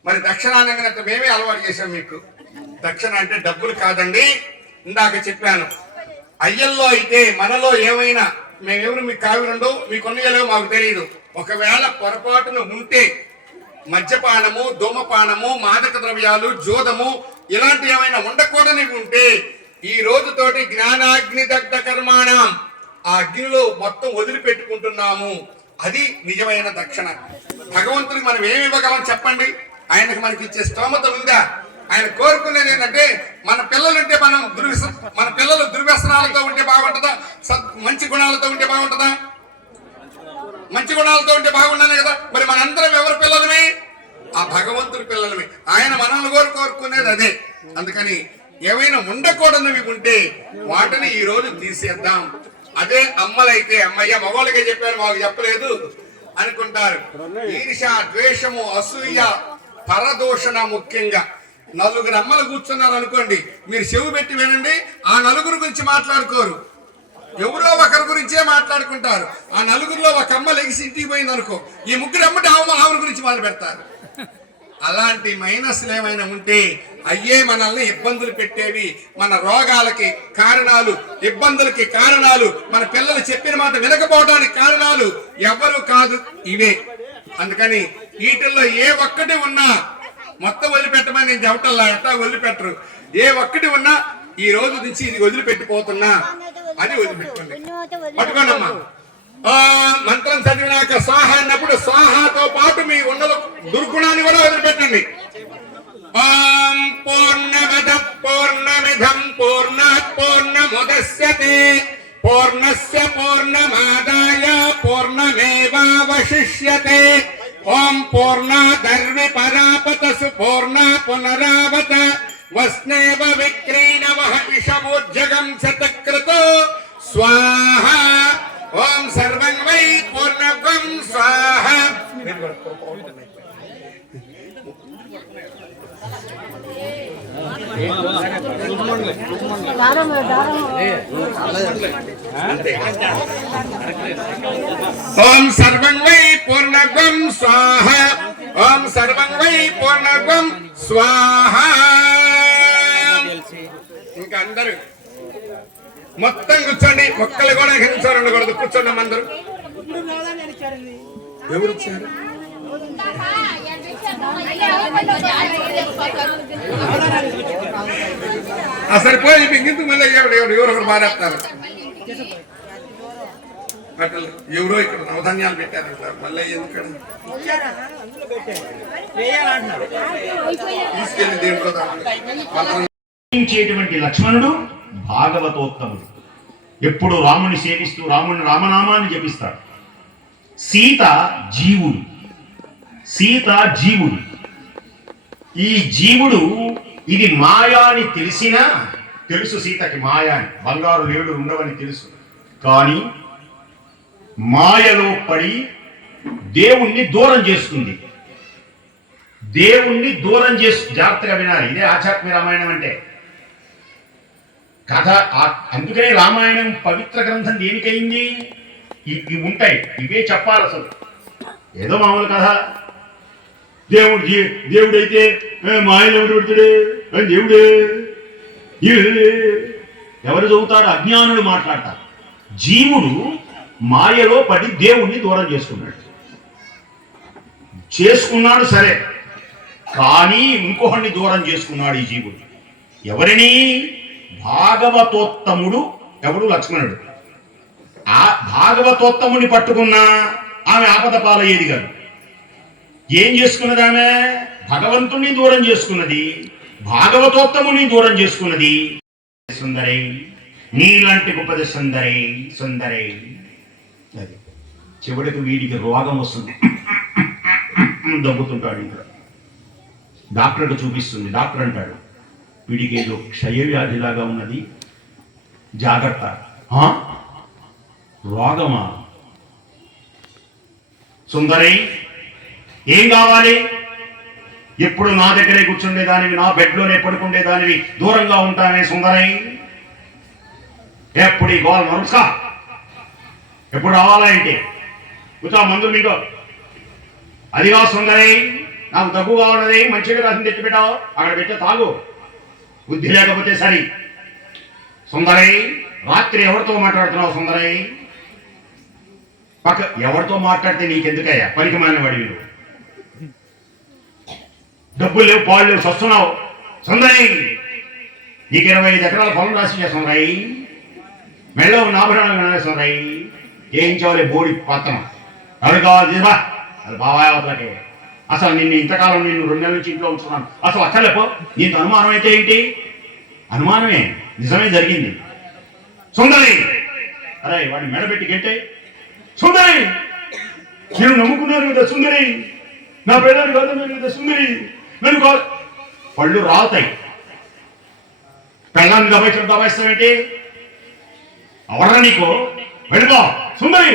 మరి దక్షిణానంగా మేమే అలవాటు చేశాం మీకు. దక్షిణ అంటే డబ్బులు కాదండి. ఇందాక చెప్పాను. అయ్యల్లో అయితే మనలో ఏమైనా మేమెవరు మీకు కావిరండు మీకున్నయలో మాకు తెలియదు. ఒకవేళ పొరపాటున ఉంటే మద్యపానము, ధూమపానము, మాదక ద్రవ్యాలు, జోదము ఇలాంటి ఏమైనా ఉండకూడని ఉంటే ఈ రోజుతోటి జ్ఞానాగ్ని దగ్ధ కర్మాణం ఆ అగ్నిలో మొత్తం వదిలిపెట్టుకుంటున్నాము. అది నిజమైన దక్షిణ. భగవంతుడికి మనం ఏమి ఇవ్వగలం చెప్పండి? ఆయనకు మనకి ఇచ్చే స్తోమత ఉందా? ఆయన కోరుకునేది ఏంటంటే మన పిల్లలుంటే మన పిల్లలు దుర్వ్యసనాలతో ఉంటే బాగుంటుందా? మంచి గుణాలతో ఉంటే బాగుంటుందా? మంచి గుణాలతో ఉంటే బాగుండాలి కదా. మరి మనందరం ఎవరి పిల్లలమే? ఆ భగవంతుడి పిల్లలమే. ఆయన మనల్ని కోరుకునేది అదే. అందుకని ఏమైనా ఉండకూడనివి ఉంటే వాటిని ఈ రోజు తీసేద్దాం. అదే అమ్మలైతే అమ్మయ్య మగవాళ్ళకే చెప్పారు మాకు చెప్పలేదు అనుకుంటారు. ఈర్ష, ద్వేషము, అసూయ, పరదోషణ ముఖ్యంగా. 4 అమ్మలు కూర్చున్నారు అనుకోండి, మీరు చెవు పెట్టి వినండి. ఆ 4 గురించి మాట్లాడుకోరు, ఎవరో ఒకరి గురించే మాట్లాడుకుంటారు. ఆ 4లో ఒక అమ్మ లెగిసి ఇంటికి పోయింది అనుకో, ఈ 3 అమ్మటి ఆమె గురించి మొదలు పెడతారు. అలాంటి మైనస్లు ఏమైనా ఉంటే అయ్యే మనల్ని ఇబ్బందులు పెట్టేవి. మన రోగాలకి కారణాలు, ఇబ్బందులకి కారణాలు, మన పిల్లలు చెప్పిన మాట వినకపోవడానికి కారణాలు ఎవరు కాదు, ఇవే. అందుకని వీటిల్లో ఏ ఒక్కటి ఉన్నా మొత్తం వదిలిపెట్టమని నేను చెప్పటల్లా. ఎట్టా వదిలిపెట్టరు. ఏ ఒక్కటి ఉన్నా ఈ రోజు నుంచి ఇది వదిలిపెట్టిపోతున్నా అని వదిలిపెట్టండి. పట్టుకోండమ్మా. మంత్రం చదివినాక స్వాహ అన్నప్పుడు స్వాహతో పాటు మీ ఉన్న దుర్గుణాన్ని కూడా వదిలిపెట్టండి. ఓం పూర్ణమద పూర్ణమిదం పూర్ణాత్ పూర్ణముదస్యతే పూర్ణస్య పూర్ణమాదాయ పూర్ణమేవావశిష్యతే. ఓం పూర్ణాదర్వి పరాపతసు పూర్ణ పునరావత వస్నేవ విక్రీణవః ఇషమోజ్జగం శతకృతో స్వాహ. ఓం సర్వం వై పూర్ణగం స్వాహ. ఓం సర్వం వై పూర్ణగం స్వాహ. ఓం సర్వం వై పూర్ణగం స్వాహ. ఇంకా అందరూ మొత్తం కూర్చోండి. ఒక్కళ్ళు కూడా హింస ఉండకూడదు. కూర్చోండి అందరూ. ఎవరు వచ్చారు? సరిపోయి మీకు ఇందుకు మళ్ళీ ఎవరు ఒకరు మారేస్తారు. బట్టలు ఎవరో ఇక్కడ నవధాన్యాలు పెట్టారు సార్, మళ్ళీ ఎందుకండి తీసుకెళ్ళి దేంట్లో చేయటువంటి లక్ష్మణుడు భాగవతోత్తముడు. ఎప్పుడు రాముని సేవిస్తూ రాముని రామనామాన్ని జపిస్తాడు. సీత జీవుడు. సీత జీవుడు. ఈ జీవుడు ఇది మాయా అని తెలిసినా, తెలుసు సీతకి మాయా అని, బంగారు లేడు ఉండవని తెలుసు. కానీ మాయలో పడి దేవుణ్ణి దూరం చేసుకుంది. దేవుణ్ణి దూరం జాగ్రత్తగా వినాలి. ఇదే ఆధ్యాత్మిక రామాయణం అంటే. కథ అందుకనే రామాయణం పవిత్ర గ్రంథం దేనికైంది? ఇవి ఉంటాయి, ఇవే చెప్పాలి. అసలు ఏదో మామూలు కథ. దేవుడైతే మాయలు ఎవరు పెడతాడు అని దేవుడే ఎవరు చదువుతాడు? అజ్ఞానులు మాట్లాడతారు. జీవుడు మాయలో పడి దేవుణ్ణి దూరం చేసుకున్నాడు సరే, కానీ ఇంకొకరిని దూరం చేసుకున్నాడు ఈ జీవుడు. ఎవరిని? భాగవతోత్తముడు. ఎవడు? లక్ష్మణుడు. ఆ భాగవతోత్తముని పట్టుకున్నా ఆమె ఆపద పాలయ్యేది కాదు. ఏం చేసుకున్నది ఆమె? భగవంతుణ్ణి దూరం చేసుకున్నది, భాగవతోత్తముని దూరం చేసుకున్నది. సుందరై, నీలాంటి గొప్పది సుందరై, సుందరై. అది చివరికి వీడికి రోగం వస్తుంది, దగ్గుతుంటాడు. ఇంకా డాక్టర్కి చూపిస్తుంది. డాక్టర్ అంటాడు, వీడికి ఏదో క్షయవ్యాధిలాగా ఉన్నది, జాగ్రత్త. రోగమా? సుందరై, ఏం కావాలి? ఎప్పుడు నా దగ్గరే కూర్చుండేదానివి, నా బెడ్లోనే పడుకుండేదానివి, దూరంగా ఉంటానే సుందరై. ఎప్పుడు ఈ గోల్ నరుస్కా, ఎప్పుడు రావాలా ఏంటి? కూర్చో, మందులు మీకు. అదిగా సుందరై, నాకు దగ్గుగా ఉన్నది, మంచిగా రాసింది తెచ్చిపెట్టావు, అక్కడ పెట్టే తాగు. బుద్ధి లేకపోతే సరి. సుందరై, రాత్రి ఎవరితో మాట్లాడుతున్నావు సుందరై? ఎవరితో మాట్లాడితే నీకెందుకయ్యా? పనికి మాలిన వాడివి నువ్వు. డబ్బులు లేవు, పాలు లేవు, వస్తున్నావు. సుందరై, నీకు 25 ఎకరాల పొలం రాసి సుందరై, మెళ్ళ ఆభరణాలు సుందరై. ఏం చేయాలి? బోడి పత్రం ఎవరు కావాలి? అది బావాయవతలకే. అసలు నిన్ను ఇంతకాలం, నిన్ను 2 నెలల నుంచి ఇంట్లో ఉంచున్నాను, అసలు అక్కర్లేపో. నీకు అనుమానం అయితే ఏంటి? అనుమానమే, నిజమే జరిగింది. సుందరి, అరే వాడిని మెడబెట్టి గంటే. సుందరి, నేను నమ్ముకున్నాను కదా సుందరి, నా పేదాన్ని కాదన్నాను కదా సుందరి, నన్ను కాదు. పళ్ళు రావుతాయి. పెళ్ళాన్ని దబాయిస్తావేంటి? ఎవరా నీకు? వెళ్ళిపో సుందరి.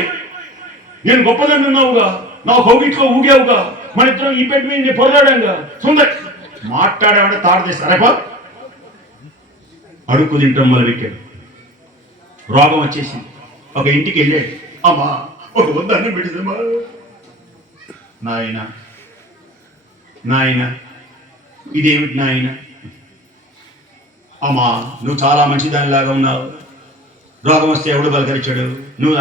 నేను గొప్పదన్నావుగా, నా కౌగిట్లో ఊగావుగా, మన ఇద్దరం ఈ పెట్టి మీద పొరలాడాంగా. సుందరి మాట్లాడేవాడే తాడు తీస్తారేపో. అడుక్కు తింటాం మొదలుపెట్టాడు. రోగం వచ్చేసింది. ఒక ఇంటికి వెళ్ళాడు. అమ్మా, ఒక వద్దన్నం పెడిదమ్మా. నాయన, నాయన, ఇదేమిటి నాయన? అమ్మా, నువ్వు చాలా మంచిదానిలాగా ఉన్నావు, రోగం వస్తే ఎవడు బలకరించాడు? నువ్వు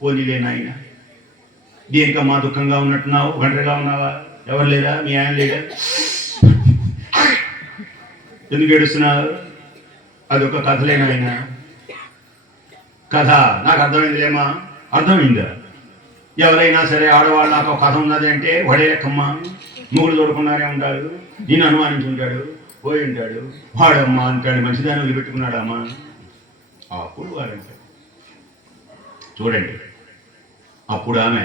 పోనీలే నాయన. దేనికమ్మా దుఃఖంగా ఉన్నట్టున్నావు? ఒంటరిగా ఉన్నావా? ఎవరు లేరా? మీ ఆయన లేడా? ఎందుకు ఏడుస్తున్నావు? అదొక కథలే నాయన. కథ నాకు అర్థమైందిలేమ్మా. అర్థమైందా? ఎవరైనా సరే ఆడవాళ్ళు నాకు ఒక కథ ఉన్నది అంటే వడే లెక్కమ్మా. మూగులు తోడుకున్నారే ఉంటాడు, నేను అనుమానించి ఉంటాడు, పోయి ఉంటాడు, వాడమ్మా అంటాడు, మంచిదాన్ని వదిలిపెట్టుకున్నాడమ్మా. అప్పుడు వాడంటాడు. చూడండి, అప్పుడు ఆమె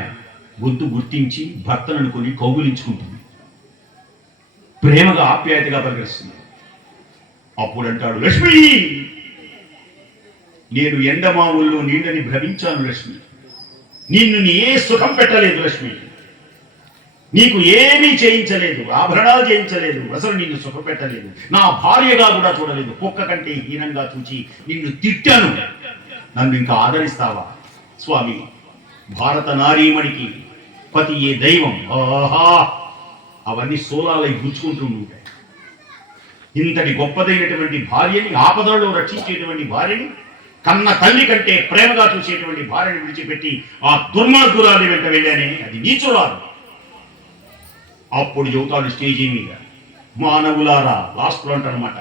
గుర్తించి భర్తను అనుకుని కౌగులించుకుంటుంది, ప్రేమగా ఆప్యాయతగా పలికిస్తుంది. అప్పుడు అంటాడు, లక్ష్మి, నేను ఎండమావుల్లో నీళ్ళని భ్రమించాను లక్ష్మి, నిన్ను ఏ సుఖం పెట్టలేదు లక్ష్మి, నీకు ఏమీ చేయించలేదు, ఆభరణాలు చేయించలేదు, అసలు నిన్ను సుఖం పెట్టలేదు, నా భార్యగా కూడా చూడలేదు, కుక్క కంటే హీనంగా చూచి నిన్ను తిట్టాను, నన్ను ఇంకా ఆదరిస్తావా? స్వామి, భారత నారీమణికి పతి ఏ దైవం. ఆహా, అవన్నీ సోలాలై గుంజుకుంటూ ఉంటాయి. ఇంతటి గొప్పదైనటువంటి భార్యని, ఆపదలో రక్షించేటువంటి భార్యని కన్న తల్లి కంటే ప్రేమగా చూసేటువంటి భార్యను విడిచిపెట్టి ఆ దుర్మార్గురాలి వెంట వెళ్ళానే, అది నీచురాలు. అప్పుడు చెబుతాడు స్టేజీ మీద, మానవులారా, లాస్ట్లో అంటారనమాట,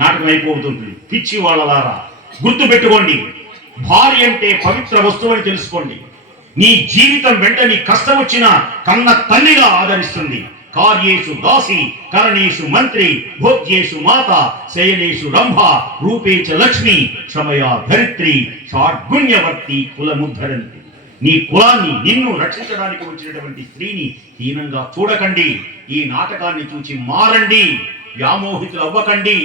నాటకం అయిపోతుంది, పిచ్చి వాళ్ళలారా, గుర్తు పెట్టుకోండి, భార్య అంటే పవిత్ర వస్తువు అని తెలుసుకోండి. నీ జీవితం వెంట నీ కష్టం వచ్చినా కన్న తల్లిగా ఆదరిస్తుంది. కార్యేషు దాసి, కరణేషు మంత్రి, భోగ్యేషు మాత, శయనేషు రంభ, రూపేచ లక్ష్మి, క్షమయా ధరిత్రి, షాడ్గుణ్యవర్తి కులముద్ధరంతి. నీ కులాన్ని, నిన్ను రక్షించడానికి వచ్చినటువంటి స్త్రీని హీనంగా చూడకండి. ఈ నాటకాన్ని చూచి మారండి, వ్యామోహితులు అవ్వకండి,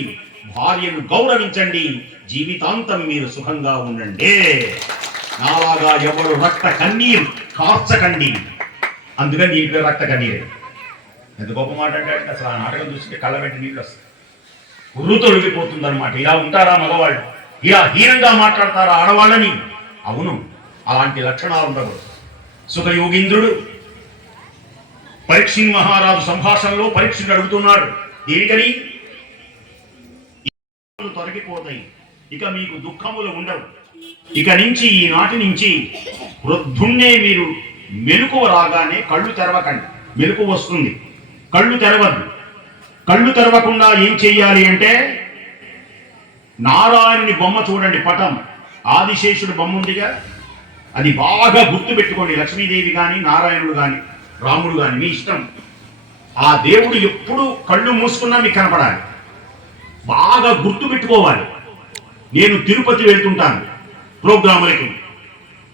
భార్యను గౌరవించండి, జీవితాంతం మీరు సుఖంగా ఉండండి. నాలాగా ఎవరు రక్త కన్నీరు కార్చకండి. అందుకని నీ పేరు రక్త కన్నీరు. ఎంత గొప్ప మాట అంటే అసలు ఆ నాటకం చూస్తే కళ్ళ వెంట నీళ్ళు వస్తాయి, ఉర్రు తొలగిపోతుంది అనమాట. ఇలా ఉంటారా మగవాళ్ళు? ఇలా హీనంగా మాట్లాడతారా ఆడవాళ్ళని? అవును, అలాంటి లక్షణాలు ఉండకూడదు. సుఖయోగీంద్రుడు పరీక్షిన్ మహారాజు సంభాషణలో పరీక్షను అడుగుతున్నాడు, దేనికని? తొలగిపోతాయి, ఇక మీకు దుఃఖములు ఉండవు. ఇక నుంచి, ఈనాటి నుంచి వృద్ధుణ్ణే మీరు మెలకువ రాగానే కళ్ళు తెరవకండి. మెలకువ వస్తుంది, కళ్ళు తెరవద్దు. కళ్ళు తెరవకుండా ఏం చెయ్యాలి అంటే, నారాయణుని బొమ్మ చూడండి, పటం, ఆదిశేషుడు బొమ్మ ఉందిగా, అది బాగా గుర్తు పెట్టుకోండి. లక్ష్మీదేవి కానీ, నారాయణుడు కానీ, రాముడు కానీ, మీ ఇష్టం. ఆ దేవుడు ఎప్పుడు కళ్ళు మూసుకున్నా మీకు కనపడాలి, బాగా గుర్తు పెట్టుకోవాలి. నేను తిరుపతి వెళ్తుంటాను ప్రోగ్రాములకి,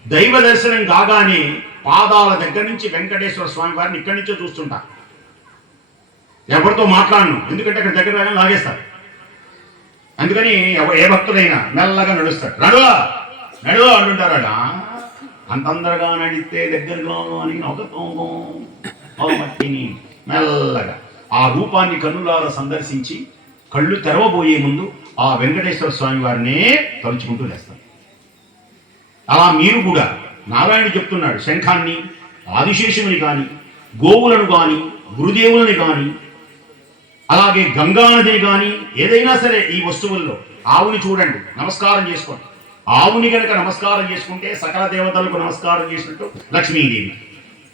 దైవ దర్శనం కాగానే పాదాల దగ్గర నుంచి వెంకటేశ్వర స్వామి వారిని ఇక్కడి నుంచో చూస్తుంటా. ఎవరితో మాట్లాడను, ఎందుకంటే అక్కడ దగ్గర రాగానే లాగేస్తారు. అందుకని ఏ భక్తుడైనా మెల్లగా నడుస్తాడు. నడువా నడువా అంటుంటారు. అంత తొందరగా నడిస్తే దగ్గరలో అని మట్టిని మెల్లగా ఆ రూపాన్ని కన్నులారా సందర్శించి కళ్ళు తెరవబోయే ముందు ఆ వెంకటేశ్వర స్వామి వారినే తలుచుకుంటూ లేస్తారు. అలా మీరు కూడా, నారాయణుడు చెప్తున్నాడు, శంఖాన్ని, ఆదిశేషుని కానీ, గోవులను కానీ, గురుదేవులని కానీ, అలాగే గంగానదిని కానీ, ఏదైనా సరే ఈ వస్తువుల్లో ఆవుని చూడండి, నమస్కారం చేసుకోండి. ఆవుని కనుక నమస్కారం చేసుకుంటే సకల దేవతలకు నమస్కారం చేసినట్టు లక్ష్మీదేవి.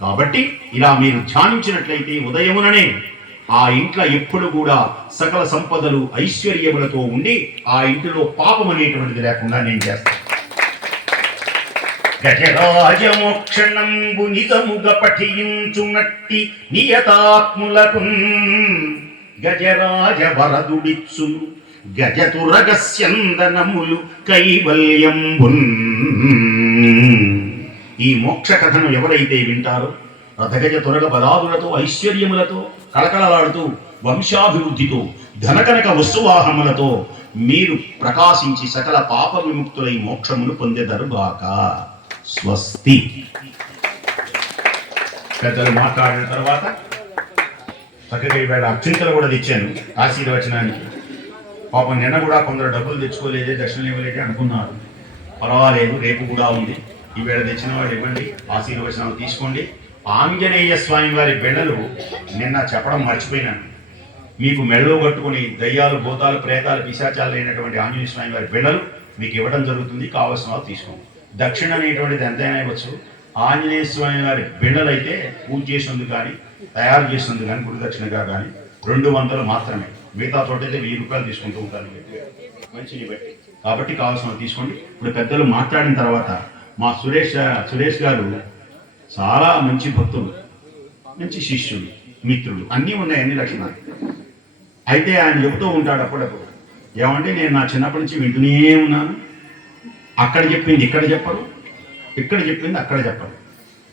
కాబట్టి ఇలా మీరు ధ్యానించినట్లయితే ఉదయముననే ఆ ఇంట్లో ఎప్పుడు కూడా సకల సంపదలు ఐశ్వర్యములతో ఉండి ఆ ఇంటిలో పాపం అనేటువంటిది లేకుండా నేను చేస్తాను. గజరాజమోక్షణంబు నిజముగ పఠించునట్టి నియతాత్ములకు గజరాజ వరదుడిచ్చును గజతురగస్యందనములు కైవల్యంబున్. ఈ మోక్ష కథను ఎవరైతే వింటారో రథగజ తురగ పదాదులతో, ఐశ్వర్యములతో కళకళలాడుతూ, వంశాభివృద్ధితో, ధనకనక వస్తువాహములతో మీరు ప్రకాశించి సకల పాప విముక్తులై మోక్షమును పొందెదరుగాక. స్వస్తి. పెద్దలు మాట్లాడిన తర్వాత చక్కగా ఇవాళ అక్షింతలు కూడా తెచ్చాను ఆశీర్వచనానికి. పాపం నిన్న కూడా కొందరు డబ్బులు తెచ్చుకోలేదే, దర్శనం ఇవ్వలేదే అనుకున్నారు. పర్వాలేదు, రేపు కూడా ఉంది. ఈవేళ తెచ్చిన వాళ్ళు ఇవ్వండి, ఆశీర్వచనాలు తీసుకోండి. ఆంజనేయ స్వామి వారి బెళ్ళలు నిన్న చెప్పడం మర్చిపోయినాను. మీకు మెళ్ళలో కట్టుకుని దయ్యాలు, భూతాలు, ప్రేతాలు, పిశాచాలు అయినటువంటి ఆంజనేయ స్వామి వారి బెళ్ళలు మీకు ఇవ్వడం జరుగుతుంది. కావలసిన వాళ్ళు తీసుకోండి. దక్షిణ అనేటువంటిది ఎంతైనా ఇవ్వచ్చు. ఆంజనేయ స్వామి వారి బిళ్ళలు అయితే పూజ చేసినందుకు కానీ, తయారు చేసినందుకు కానీ, గురు దక్షిణగా కానీ 200 మాత్రమే. మిగతా చోటైతే 1000 రూపాయలు తీసుకుంటూ ఉంటాను మంచిని బట్టి. కాబట్టి కావాల్సిన తీసుకోండి. ఇప్పుడు పెద్దలు మాట్లాడిన తర్వాత మా సురేష్ గారు చాలా మంచి భక్తులు, మంచి శిష్యులు, మిత్రులు, అన్నీ ఉన్నాయి, అన్ని లక్షణాలు. అయితే ఆయన చెబుతూ ఉంటాడు అప్పుడప్పుడు, ఏమంటే నేను నా చిన్నప్పటి నుంచి వింటూనే ఉన్నాను, అక్కడ చెప్పింది ఇక్కడ చెప్పరు, ఇక్కడ చెప్పింది అక్కడ చెప్పరు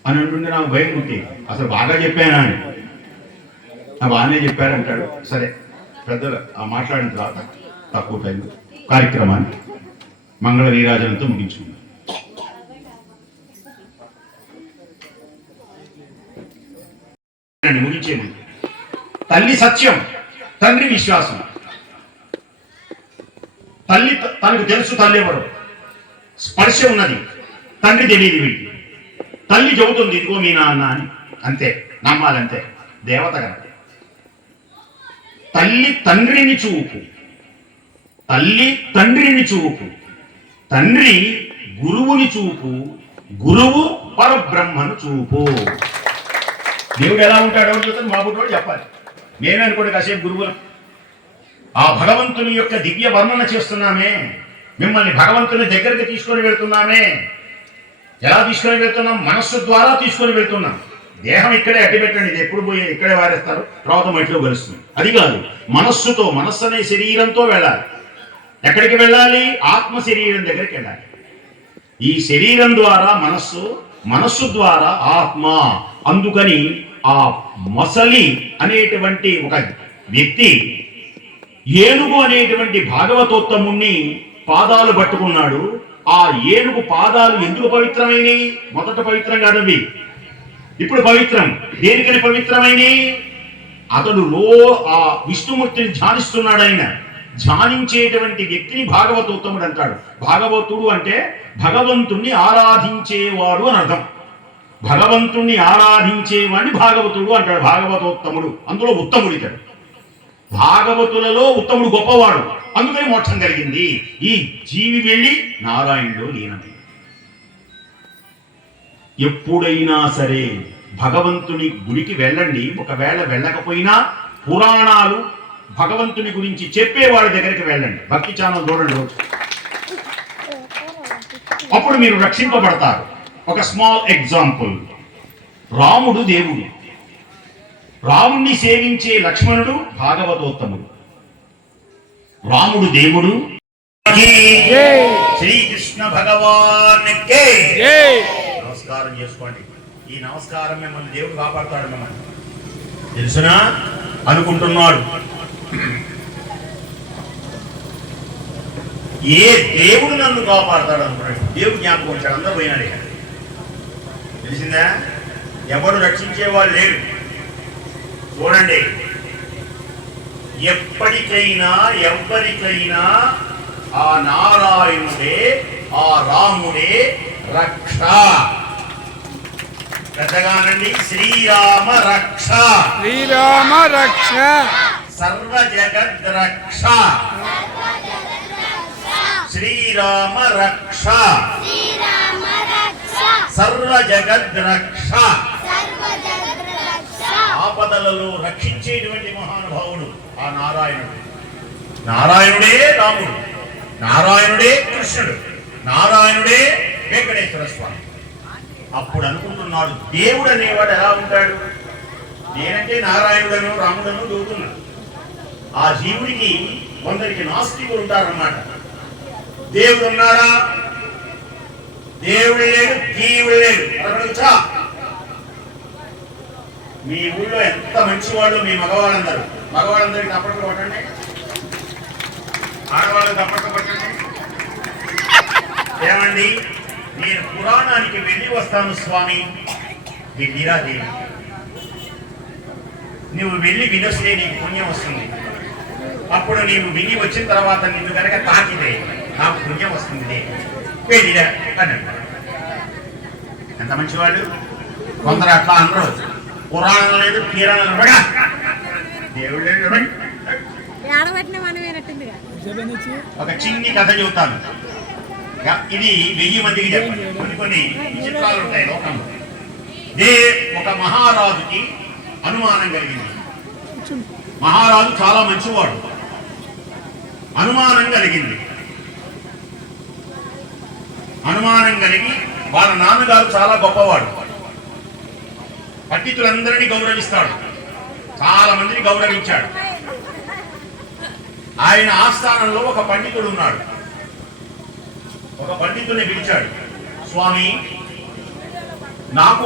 అని అంటుంటే నాకు భయం పుట్టి, అసలు బాగా చెప్పానా అని. బాగానే చెప్పారంటాడు. సరే, పెద్దలు ఆ మాట్లాడిన తర్వాత తక్కువ టైం కార్యక్రమాన్ని మంగళ నీరాజనంతో ముగించుకున్నాం. ముగించే ముందు తల్లి సత్యం, తండ్రి విశ్వాసం. తల్లి తనకు తెలుసు తల్లి ఎవరు, స్పర్శ ఉన్నది, తండ్రి తెలియదు వీడికి. తల్లి చెబుతుంది ఇదిగో మీ నాన్న అని, అంతే, నమ్మాలంతే, దేవత కనుక. తల్లి తండ్రిని చూపు, తల్లి తండ్రిని చూపు, తండ్రి గురువుని చూపు, గురువు పరబ్రహ్మను చూపు. దేవుడు ఎలా ఉంటాడో చూస్తే మా బుడ్డోడు చెప్పాలి. మేమే అనుకోండి కాసేపు గురువులు. ఆ భగవంతుని యొక్క దివ్య వర్ణన చేస్తున్నామే, మిమ్మల్ని భగవంతుని దగ్గరికి తీసుకొని వెళ్తున్నామే. ఎలా తీసుకొని వెళ్తున్నాం? మనస్సు ద్వారా తీసుకొని వెళ్తున్నాం. దేహం ఇక్కడే అడ్డు పెట్టండి, ఇది ఎప్పుడు పోయి ఇక్కడే వారేస్తారు, తర్వాత మట్టిలో కలుస్తుంది. అది కాదు, మనస్సుతో, మనస్సు అనే శరీరంతో వెళ్ళాలి. ఎక్కడికి వెళ్ళాలి? ఆత్మ శరీరం దగ్గరికి వెళ్ళాలి. ఈ శరీరం ద్వారా మనస్సు, మనస్సు ద్వారా ఆత్మ. అందుకని ఆ మొసలి అనేటువంటి ఒక వ్యక్తి ఏనుగు అనేటువంటి భాగవతోత్తముణ్ణి పాదాలు పట్టుకున్నాడు. ఆ ఏనుగు పాదాలు ఎందుకు పవిత్రమైనవి? మొదట పవిత్రం కాదవి, ఇప్పుడు పవిత్రం. దేనికని పవిత్రమైనవి? అతడు ఆ విష్ణుమూర్తిని ధ్యానిస్తున్నాడు. ఆయన ధ్యానించేటువంటి వ్యక్తిని భాగవతోత్తముడు అంటాడు. భాగవతుడు అంటే భగవంతుణ్ణి ఆరాధించేవాడు అని అర్థం. భగవంతుణ్ణి ఆరాధించేవాడిని భాగవతుడు అంటాడు, భాగవతోత్తముడు. అందులో ఉత్తముడు ఇతడు. భాగవతులలో ఉత్తముడు గొప్పవాడు, అందుకని మోక్షం కలిగింది. ఈ జీవి వెళ్ళి నారాయణుడు లీనమై. ఎప్పుడైనా సరే భగవంతుని గుడికి వెళ్ళండి. ఒకవేళ వెళ్ళకపోయినా పురాణాలు భగవంతుని గురించి చెప్పేవాడి దగ్గరికి వెళ్ళండి. భక్తి ఛానల్ చూడండి రోజు, అప్పుడు మీరు రక్షింపబడతారు. ఒక స్మాల్ ఎగ్జాంపుల్, రాముడు దేవుడు, రాముణ్ణి సేవించే లక్ష్మణుడు భాగవతోత్తముడు. రాముడు దేవుడు. శ్రీకృష్ణ భగవాన్కే నమస్కారం చేసుకోండి. ఈ నమస్కారం మిమ్మల్ని దేవుడు కాపాడుతాడు. మిమ్మల్ని తెలుసునా అనుకుంటున్నాడు. ఏ దేవుడు నన్ను కాపాడుతాడు అనుకున్నాడు. దేవుడు జ్ఞాపకం వచ్చాడు, అందరూ పోయినాడు. తెలిసిందా? ఎవడు రక్షించేవాడు లేడు. చూడండి, ఎప్పటికైనా ఎవరికైనా ఆ నారాయణుడే, ఆ రాముడే రక్ష. పెద్దగానండి, శ్రీరామ రక్ష, శ్రీరామ రక్ష, సర్వ జగద్ రక్ష, శ్రీరామ రక్ష, సర్వ జగద్ రక్ష. ఆపదలలో రక్షించేటువంటి మహానుభావుడు ఆ నారాయణుడు. నారాయణుడే రాముడు, నారాయణుడే కృష్ణుడు, నారాయణుడే వెంకటేశ్వర స్వామి. అప్పుడు అనుకుంటున్నాడు, దేవుడు అనేవాడు ఎలా ఉంటాడు? నేనంటే నారాయణుడను రాముడను దూకున్నాడు. ఆ జీవుడికి కొందరికి నాస్తికులు ఉంటారన్నమాట. దేవుడు ఉన్నాడా? దేవుడు లేడు, జీవుడు లేడు. మీ ఊళ్ళో ఎంత మంచివాళ్ళు మీ మగవాళ్ళందరూ. మగవాళ్ళందరికీ తప్పట్లు కొట్టండి, ఆడవాళ్ళకి తప్పట్లు కొట్టండి. ఏమండి, నేను పురాణానికి వెళ్ళి వస్తాను స్వామి. వెళ్ళిరా దేవి, నువ్వు వెళ్ళి వినొస్తే నీకు పుణ్యం వస్తుంది. అప్పుడు నీవు విని వచ్చిన తర్వాత నిన్ను కనుక తాకితే నాకు పుణ్యం వస్తుంది. వెళ్ళిరా అని అంటారు. ఎంత మంచివాళ్ళు. కొందరు అట్లా అందరూ పురాణం లేదు, కీరాణం కూడా దేవుడు లేదు. ఒక చిన్ని కథ చెబుతాను. ఇది 1000 మందికి చెప్పండి. కొన్ని విచిత్రాలు ఉంటాయి లోకంలో. ఒక మహారాజుకి అనుమానం కలిగింది. మహారాజు చాలా మంచివాడు. అనుమానం కలిగింది. అనుమానం కలిగి వాళ్ళ నాన్నగారు చాలా గొప్పవాడు. పండితులందరినీ గౌరవిస్తాడు. చాలా మందిని గౌరవించాడు. ఆయన ఆస్థానంలో ఒక పండితుడు ఉన్నాడు. ఒక పండితుడిని పిలిచాడు. స్వామి, నాకు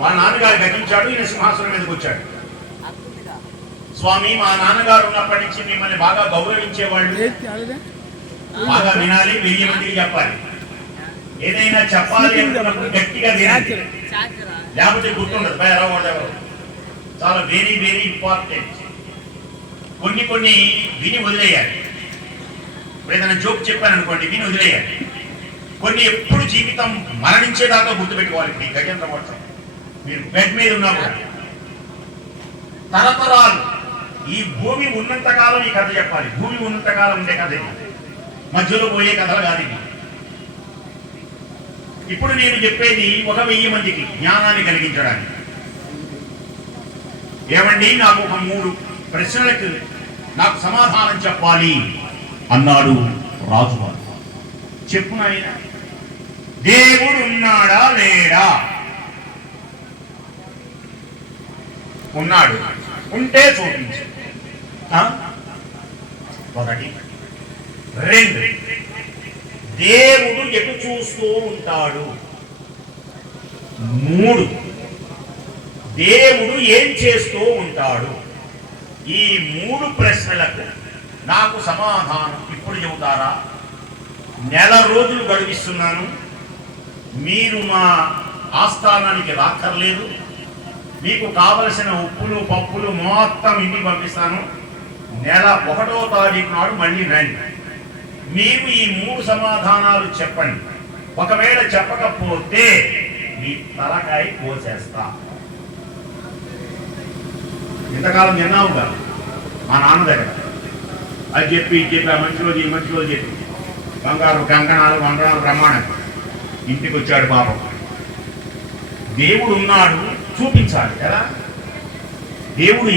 మా నాన్నగారు గతించాడు, ఈయన సింహాసనం మీదకి వచ్చాడు. స్వామి, మా నాన్నగారు ఉన్నప్పటి నుంచి మిమ్మల్ని బాగా గౌరవించేవాళ్ళు. బాగా వినాలి, 1000 మందికి చెప్పాలి. ఏదైనా చెప్పాలి అనుకున్నప్పుడు గట్టిగా వినాలి, లేకపోతే గుర్తుండదు. ఎవరు చాలా వెరీ వెరీ ఇంపార్టెంట్. కొన్ని విని వదిలేయాలి. ఏదైనా జోక్ చెప్పాను అనుకోండి, విని వదిలేయాలి. కొన్ని ఎప్పుడు జీవితం మరణించేదాకా గుర్తుపెట్టుకోవాలి. మీ గజేంద్ర మోక్షం మీరు బెడ్ మీద ఉన్నప్పుడు తరతరాలు ఈ భూమి ఉన్నంతకాలం ఈ కథ చెప్పాలి. భూమి ఉన్నంతకాలం ఉండే కథ ఇది, మధ్యలో పోయే కథలు కాదు ఇది. ఇప్పుడు నేను చెప్పేది 1000 మందికి జ్ఞానాన్ని కలిగించడానికి. ఏమండి, నాకు ఒక 3 ప్రశ్నలకు నాకు సమాధానం చెప్పాలి అన్నాడు రాజుగారు. చెప్పు నాయన, దేవుడు ఉన్నాడా లేడా? ఉన్నాడు. ఉంటే చూపించు. 1 2 దేవుడు ఎటు చూస్తూ ఉంటాడు? 3 దేవుడు ఏం చేస్తూ ఉంటాడు? ఈ 3 ప్రశ్నలకు నాకు సమాధానం ఇప్పుడు చెబుతారా? నెల రోజులు గడిపిస్తున్నాను. మీరు మా ఆస్థానానికి రాక్కర్లేదు. మీకు కావలసిన ఉప్పులు పప్పులు మొత్తం ఇంటికి పంపిస్తాను. నెల 1వ తారీఖు నాడు మళ్ళీ రండి. మీరు ఈ 3 సమాధానాలు చెప్పండి. ఒకవేళ చెప్పకపోతే మీ తలకాయ కోసేస్తా. ఇంతకాలం విన్నావుగా మా నాన్న దగ్గర. అది చెప్పి ఇది చెప్పి ఆ మనిషిలో ఈ మనిషిలో చెప్పి బంగారు కంకణాలు వందనాలు ప్రమాణం. ఇంటికి వచ్చాడు పాపం. దేవుడు ఉన్నాడు, చూపించాలి కదా. దేవుడు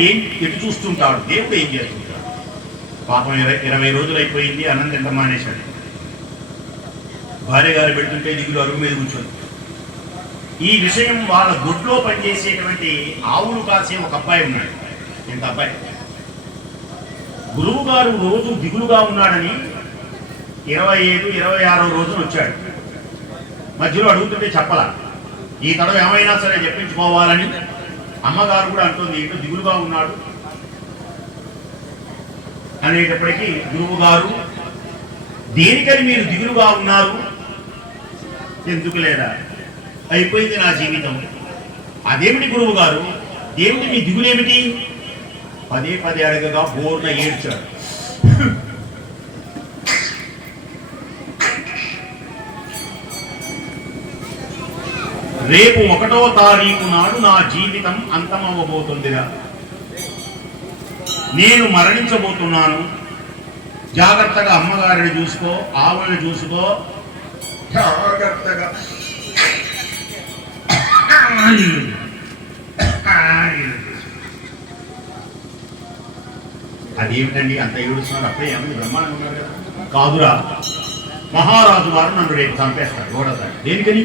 ఎటు చూస్తుంటాడు? దేవుడు ఏం చేస్తుంటాడు? పాపం 20 రోజులు అయిపోయింది, అన్నం తింట మానేశాడు. భార్య గారు పెడుతుంటే దిగులు అరుగు మీద కూర్చొని. ఈ విషయం వాళ్ళ గుడ్లో పనిచేసేటువంటి ఆవులు కాసే ఒక అబ్బాయి ఉన్నాడు. ఎంత అబ్బాయి? గురువు గారు రోజు దిగులుగా ఉన్నాడని 25, 26వ రోజున వచ్చాడు. మధ్యలో అడుగుతుంటే చెప్పలా. ఈ తడవ ఏమైనా సరే చెప్పించుకోవాలని అమ్మగారు కూడా అంటుంది, ఇటు దిగులుగా ఉన్నాడు అనేటప్పటికీ గురువు గారు, దేనికని మీరు దిగులుగా ఉన్నారు? ఎందుకు లేదా, అయిపోయింది నా జీవితం. అదేమిటి గురువు గారు, దేవుడి మీ దిగులేమిటి? పదే అడగగా బోర్న ఏడ్చాడు. రేపు 1వ తారీఖు నాడు నా జీవితం అంతమవ్వబోతుందిగా. నేను మరణించబోతున్నాను. జాగ్రత్తగా అమ్మగారిని చూసుకో, ఆవులను చూసుకో, జాగ్రత్తగా. అదేమిటండి అంత ఏడుస్తున్నారు? అప్పుడే ఏమని బ్రహ్మాండంగా ఉన్నారు కదా. కాదురా, మహారాజు వారు నన్ను రేపు చంపేస్తాడు. ఓడతాడు. దేనికని?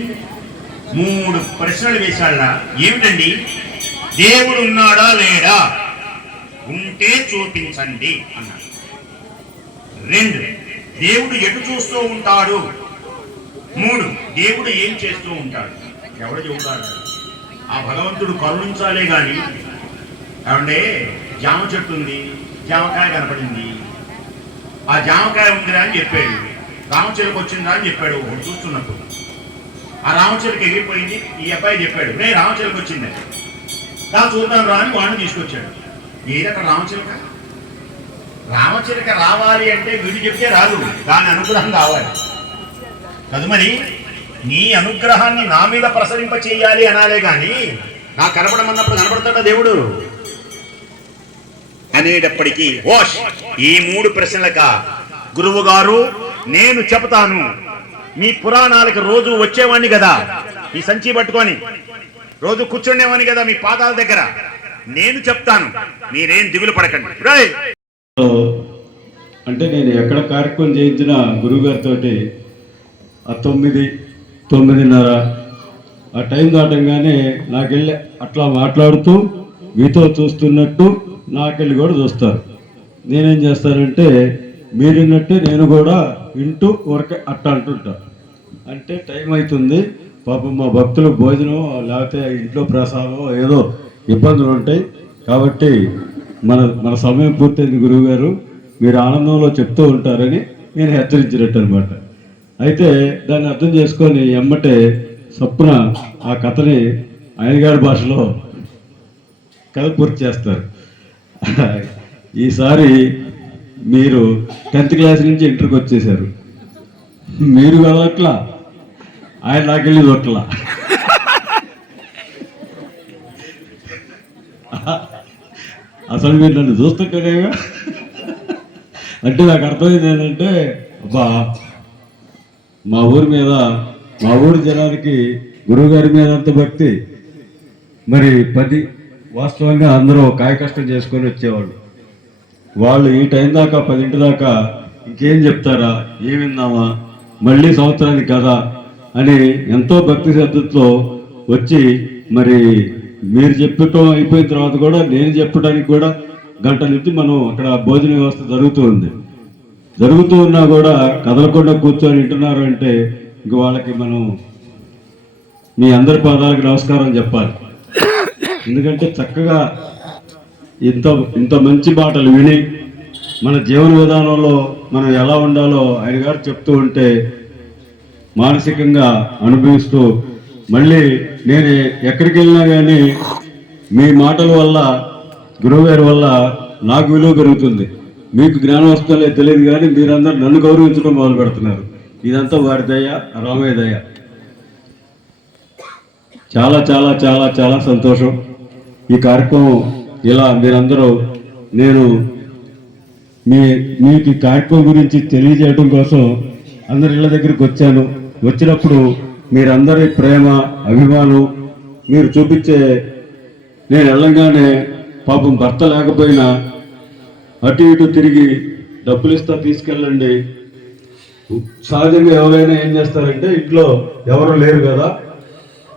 3 ప్రశ్నలు వేశాళ్ళ. ఏమిటండి? దేవుడు ఉన్నాడా లేడా? ఉంటే చూపించండి అన్నాడు. 2 దేవుడు ఎటు చూస్తూ ఉంటాడు? 3 దేవుడు ఏం చేస్తూ ఉంటాడు? ఎవడు చెబుతాడు? ఆ భగవంతుడు కరుణించాలే గాని. ఏమంటే, జామ చెట్టు ఉంది, జామకాయ కనపడింది. ఆ జామకాయ ఉందిరా అని చెప్పాడు. రామచిలుక వచ్చిందా అని చెప్పాడు ఒకడు చూస్తున్నప్పుడు. ఆ రామచిలుక ఎగిరిపోయింది. ఈ అబ్బాయి చెప్పాడు, రే రామచిలుక వచ్చింది, దా చూద్దాం రా అని వాడిని తీసుకొచ్చాడు. ఏదక్కడ రామచిలుక? రామచిలుక రావాలి అంటే వీడు చెప్తే రాదు, దాని అనుగ్రహం కావాలి కదా. మరి నీ అనుగ్రహాన్ని నా మీద ప్రసరింప చేయాలి అనాలే గాని, నా కనపడమన్నప్పుడు కనపడతాడా దేవుడు అనేటప్పటికీ ఓష్ ఈ 3 ప్రశ్నలక గురువు గారు నేను చెప్తాను. మీ పురాణాలకు రోజు వచ్చేవాణ్ణి కదా, ఈ సంచి పట్టుకొని రోజు కూర్చుండేవాణ్ణి కదా మీ పాదాల దగ్గర. నేను చెప్తాను, మీరేం దిగులు పడకండి. అంటే నేను ఎక్కడ కార్యక్రమం చేయించిన గురువుగారితో ఆ 9:30 ఆ టైం దాటంగానే నాకెళ్ళి అట్లా మాట్లాడుతూ మీతో చూస్తున్నట్టు నాకెళ్ళి కూడా చూస్తారు. నేనేం చేస్తానంటే మీరున్నట్టే నేను కూడా వింటూ ఊరకే అట్ట అంటుంటా. అంటే టైం అవుతుంది, పాపం మా భక్తులు భోజనం లేకపోతే ఇంట్లో ప్రసాదం ఏదో ఇబ్బందులు ఉంటాయి కాబట్టి మన సమయం పూర్తయింది గురువుగారు, మీరు ఆనందంలో చెప్తూ ఉంటారని నేను హెచ్చరించినట్టు అనమాట. అయితే దాన్ని అర్థం చేసుకొని ఎమ్మటే సప్పున ఆ కథని ఆయనగారి భాషలో కథ పూర్తి చేస్తారు. ఈసారి మీరు 10th క్లాస్ నుంచి ఇంటర్కి వచ్చేసారు. మీరు కదలట్లా, ఆయన నాకెళ్ళి దొరకలా. అసలు మీరు నన్ను చూస్తుంటేనేగా. అంటే నాకు అర్థమైంది ఏంటంటే, అబ్బా మా ఊరి మీద మా ఊరి జనానికి గురువుగారి మీద అంత భక్తి. మరి వాస్తవంగా అందరూ కాయ కష్టం చేసుకొని వచ్చేవాళ్ళు. వాళ్ళు ఈ టైం దాకా 10 దాకా ఇంకేం చెప్తారా, ఏం విందామా, మళ్ళీ సంవత్సరానికి కదా అని ఎంతో భక్తి శ్రద్ధతో వచ్చి, మరి మీరు చెప్పటం అయిపోయిన తర్వాత కూడా నేను చెప్పడానికి కూడా గంట నుంచి మనం అక్కడ భోజన వ్యవస్థ జరుగుతూ ఉన్నా కూడా కదలకుండా కూర్చొని వింటున్నారు అంటే ఇంక వాళ్ళకి మనం మీ అందరి పాదాలకు నమస్కారం చెప్పాలి. ఎందుకంటే చక్కగా ఇంత మంచి మాటలు విని మన జీవన విధానంలో మనం ఎలా ఉండాలో ఆయన గారు చెప్తూ ఉంటే మానసికంగా అనుభవిస్తూ, మళ్ళీ నేను ఎక్కడికి వెళ్ళినా కానీ మీ మాటల వల్ల, గురువుగారి వల్ల నాకు విలువ పెరుగుతుంది. మీకు జ్ఞానం వస్తుందో తెలియదు కానీ మీరందరూ నన్ను గౌరవించడం మొదలు పెడుతున్నారు. ఇదంతా వారి దయ, రామయ్య దయ. చాలా చాలా చాలా చాలా సంతోషం. ఈ కార్యక్రమం ఇలా మీరందరూ, నేను మీకు ఈ కార్యక్రమం గురించి తెలియజేయడం కోసం అందరి ఇళ్ళ దగ్గరికి వచ్చాను. వచ్చినప్పుడు మీరందరి ప్రేమ, అభిమానం మీరు చూపించే, నేను వెళ్ళంగానే పాపం భర్త లేకపోయినా అటు ఇటు తిరిగి డబ్బులు ఇస్తా తీసుకెళ్ళండి. సహజంగా ఎవరైనా ఏం చేస్తారంటే ఇంట్లో ఎవరు లేరు కదా,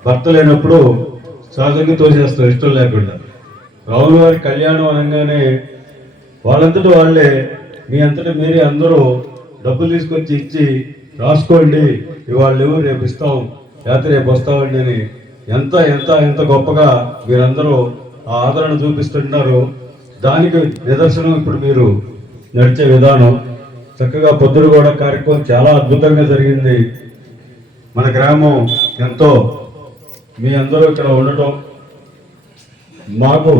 భర్త లేనప్పుడు సహజంగా తోసేస్తారు ఇష్టం లేకుండా. రాముల వారి కళ్యాణం అనగానే వాళ్ళంతటా వాళ్ళే మీ అంతటా మీరే అందరూ డబ్బులు తీసుకొచ్చి ఇచ్చి, రాసుకోండి ఇవాళ లేవు రేపు ఇస్తాం, లేకపోతే రేపు వస్తామండి అని ఎంత ఎంత ఎంత గొప్పగా మీరందరూ ఆ ఆదరణ చూపిస్తున్నారు. దానికి నిదర్శనం ఇప్పుడు మీరు నడిచే విధానం. చక్కగా పొద్దున కూడా కార్యక్రమం చాలా అద్భుతంగా జరిగింది. మన గ్రామం ఎంతో, మీ అందరూ ఇక్కడ ఉండటం మాకు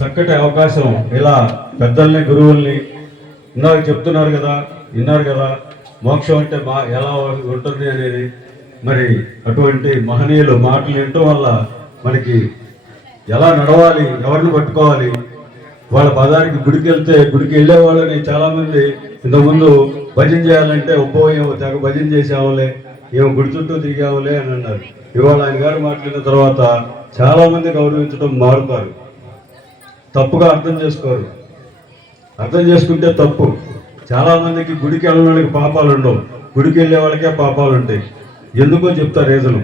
చక్కటి అవకాశం. ఇలా పెద్దల్ని, గురువుల్ని ఇందాక చెప్తున్నారు కదా, విన్నారు కదా, మోక్షం అంటే ఎలా ఉంటుంది అనేది. మరి అటువంటి మహనీయులు మాటలు వినటం వల్ల మనకి ఎలా నడవాలి, ఎవరిని పట్టుకోవాలి, వాళ్ళ పదానికి గుడికి వెళ్ళే వాళ్ళని చాలామంది ఇంతకుముందు భజన చేయాలంటే తెగ భజన చేసేవాళ్ళే, ఏమో గుడి చుట్టూ తిరిగేవాళ్ళే అని అన్నారు. ఇవాళ ఆయన గారు మాట్లాడిన తర్వాత చాలామంది గౌరవించడం మారుతారు, తప్పుగా అర్థం చేసుకోరు. అర్థం చేసుకుంటే తప్పు. చాలామందికి గుడికి వెళ్ళడానికి పాపాలు ఉండవు, గుడికి వెళ్ళే వాళ్ళకే పాపాలు ఉంటాయి. ఎందుకో చెప్తా రీజను.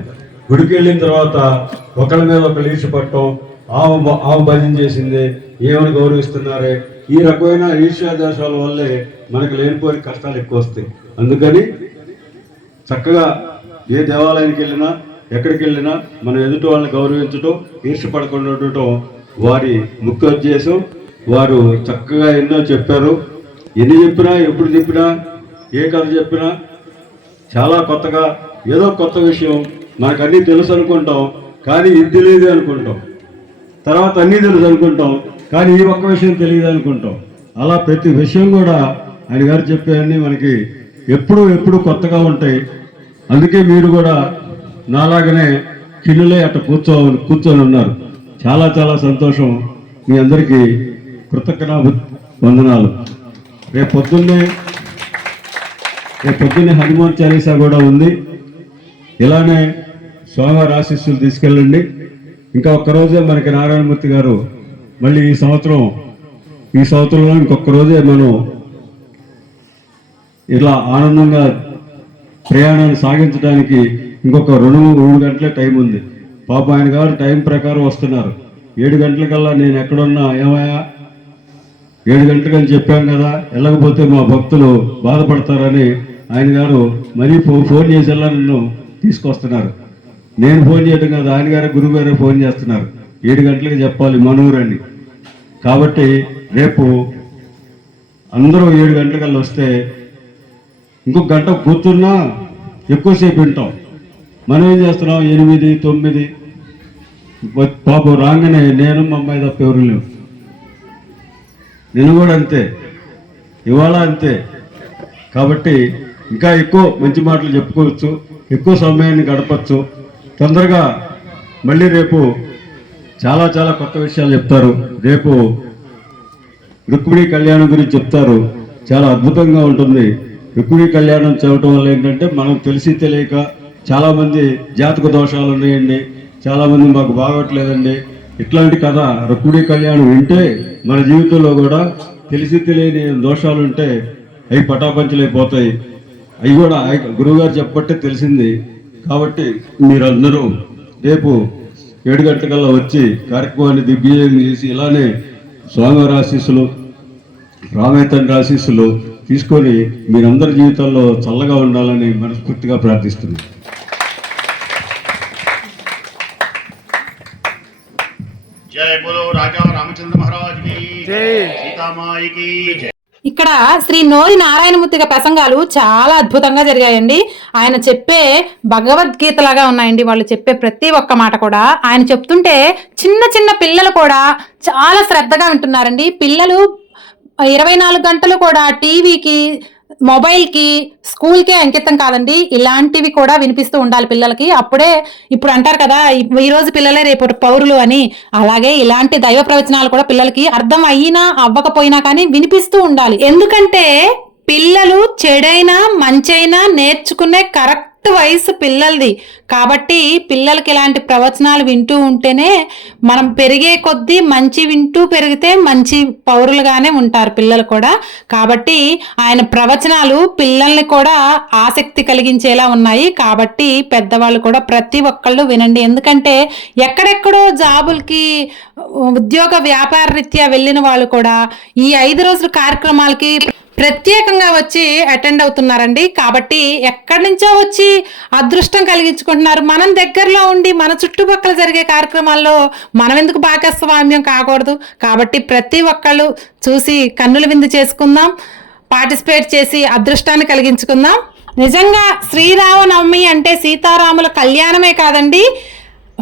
గుడికి వెళ్ళిన తర్వాత ఒకళ్ళ మీద ఒకళ్ళు ఈర్ష్యపడటం, ఆమె భజన చేసింది, ఏమని గౌరవిస్తున్నారే, ఈ రకమైన ఈర్ష్యాదేశాల వల్లే మనకు లేనిపోయిన కష్టాలు ఎక్కువ వస్తాయి. అందుకని చక్కగా ఏ దేవాలయానికి వెళ్ళినా, ఎక్కడికి వెళ్ళినా మనం ఎదుటి వాళ్ళని గౌరవించడం, ఈర్ష్యపడకుండా ఉండటం వారి ముఖ్య ఉద్దేశం. వారు చక్కగా ఎన్నో చెప్పారు. ఎన్ని చెప్పినా, ఎప్పుడు చెప్పినా, ఏ కథ చెప్పినా చాలా కొత్తగా, ఏదో కొత్త విషయం. మనకు అన్నీ తెలుసు అనుకుంటాం, కానీ ఇది తెలియదు అనుకుంటాం. తర్వాత అన్నీ తెలుసు అనుకుంటాం, కానీ ఈ ఒక్క విషయం తెలియదు అనుకుంటాం. అలా ప్రతి విషయం కూడా ఆయన గారు చెప్పేవన్నీ మనకి ఎప్పుడు కొత్తగా ఉంటాయి. అందుకే మీరు కూడా నాలాగనే కిన్నులే అట్ట కూర్చొని ఉన్నారు. చాలా చాలా సంతోషం. మీ అందరికీ కృతజ్ఞ వందనాలు. రేపు పొద్దున్నే హనుమాన్ చాలీసా కూడా ఉంది. ఇలానే స్వామివారి ఆశీస్సులు తీసుకెళ్ళండి. ఇంకా ఒక్కరోజే మనకి నారాయణమూర్తి గారు మళ్ళీ ఈ సంవత్సరంలో ఇంకొక రోజే మనం ఇలా ఆనందంగా ప్రయాణాన్ని సాగించడానికి ఇంకొక 2-3 గంటలే టైం ఉంది. పాప ఆయన గారు టైం ప్రకారం వస్తున్నారు. 7 గంటలకల్లా నేను ఎక్కడున్నా, ఏమయ్యా 7 గంటలకని చెప్పాం కదా, వెళ్ళకపోతే మా భక్తులు బాధపడతారని ఆయన గారు మరీ ఫోన్ చేసి నన్ను తీసుకొస్తున్నారు. నేను ఫోన్ చేయడం కాదు, ఆయన గారు గురువు గారు ఫోన్ చేస్తున్నారు. 7 గంటలకు చెప్పాలి మనూరని. కాబట్టి రేపు అందరూ 7 గంటలకల్లా వస్తే ఇంకొక గంట కూర్చున్నా ఎక్కువసేపు వింటాం. మనం ఏం చేస్తున్నాం, 8-9 పాపం రాగానే నేను మా అమ్మాయి తప్ప ఎవరు లేవు. నేను కూడా అంతే, ఇవాళ అంతే. కాబట్టి ఇంకా ఎక్కువ మంచి మాటలు చెప్పుకోవచ్చు, ఎక్కువ సమయాన్ని గడపచ్చు. తొందరగా మళ్ళీ రేపు చాలా చాలా కొత్త విషయాలు చెప్తారు. రేపు రుక్మిణీ కళ్యాణం గురించి చెప్తారు. చాలా అద్భుతంగా ఉంటుంది. రుక్మిణీ కళ్యాణం చదవటం వల్ల ఏంటంటే మనం తెలిసి తెలియక చాలామంది జాతక దోషాలు ఉన్నాయండి, చాలామంది మాకు బాగోట్లేదండి, ఇట్లాంటి కథ రుక్మిణీ కళ్యాణం వింటే మన జీవితంలో కూడా తెలిసి తెలియని దోషాలు ఉంటే అవి పటాపంచలైపోతాయి. అవి కూడా గురువుగారు చెప్పబట్టే తెలిసింది. కాబట్టి మీరందరూ రేపు 7 గంటలకల్లా వచ్చి కార్యక్రమాన్ని దిగ్విజయం చేసి ఇలానే స్వామివారి ఆశీస్సులు, రామయ్య తండ్రి ఆశీస్సులు తీసుకొని మీరందరి జీవితాల్లో చల్లగా ఉండాలని మనస్ఫూర్తిగా ప్రార్థిస్తున్నాను. జై బోలో రాజా రామచంద్ర మహారాజ్ కి జై, సీతామాయి కి జై. ఇక్కడ శ్రీ నోరి నారాయణమూర్తి ప్రసంగాలు చాలా అద్భుతంగా జరిగాయండి. ఆయన చెప్పే భగవద్గీతలాగా ఉన్నాయండి. వాళ్ళు చెప్పే ప్రతి ఒక్క మాట కూడా ఆయన చెప్తుంటే చిన్న చిన్న పిల్లలు కూడా చాలా శ్రద్ధగా వింటున్నారండి. పిల్లలు 24 గంటలు కూడా టీవీకి, మొబైల్కి, స్కూల్కే అంకితం కాదండి. ఇలాంటివి కూడా వినిపిస్తూ ఉండాలి పిల్లలకి. అప్పుడే ఇప్పుడు అంటారు కదా, ఈ రోజు పిల్లలే రేపు పౌరులు అని, అలాగే ఇలాంటి దైవ ప్రవచనాలు కూడా పిల్లలకి అర్థం అయినా అవ్వకపోయినా కానీ వినిపిస్తూ ఉండాలి. ఎందుకంటే పిల్లలు చెడైనా మంచైనా నేర్చుకునే కరెక్ట్ వయసు పిల్లలది. కాబట్టి పిల్లలకి ఇలాంటి ప్రవచనాలు వింటూ ఉంటేనే మనం పెరిగే కొద్దీ మంచి వింటూ పెరిగితే మంచి పౌరులుగానే ఉంటారు పిల్లలు కూడా. కాబట్టి ఆయన ప్రవచనాలు పిల్లల్ని కూడా ఆసక్తి కలిగించేలా ఉన్నాయి. కాబట్టి పెద్దవాళ్ళు కూడా ప్రతి ఒక్కళ్ళు వినండి. ఎందుకంటే ఎక్కడెక్కడో జాబులకి, ఉద్యోగ వ్యాపార రీత్యా వెళ్ళిన వాళ్ళు కూడా ఈ 5 రోజుల కార్యక్రమాలకి ప్రత్యేకంగా వచ్చి అటెండ్ అవుతున్నారండి. కాబట్టి ఎక్కడి నుంచో వచ్చి అదృష్టం కలిగించుకుంటున్నారు. మనం దగ్గరలో ఉండి మన చుట్టుపక్కల జరిగే కార్యక్రమాల్లో మనం ఎందుకు భాగస్వామ్యం కాకూడదు? కాబట్టి ప్రతి ఒక్కళ్ళు చూసి కన్నుల విందు చేసుకుందాం, పార్టిసిపేట్ చేసి అదృష్టాన్ని కలిగించుకుందాం. నిజంగా శ్రీరామనవమి అంటే సీతారాముల కళ్యాణమే కాదండి,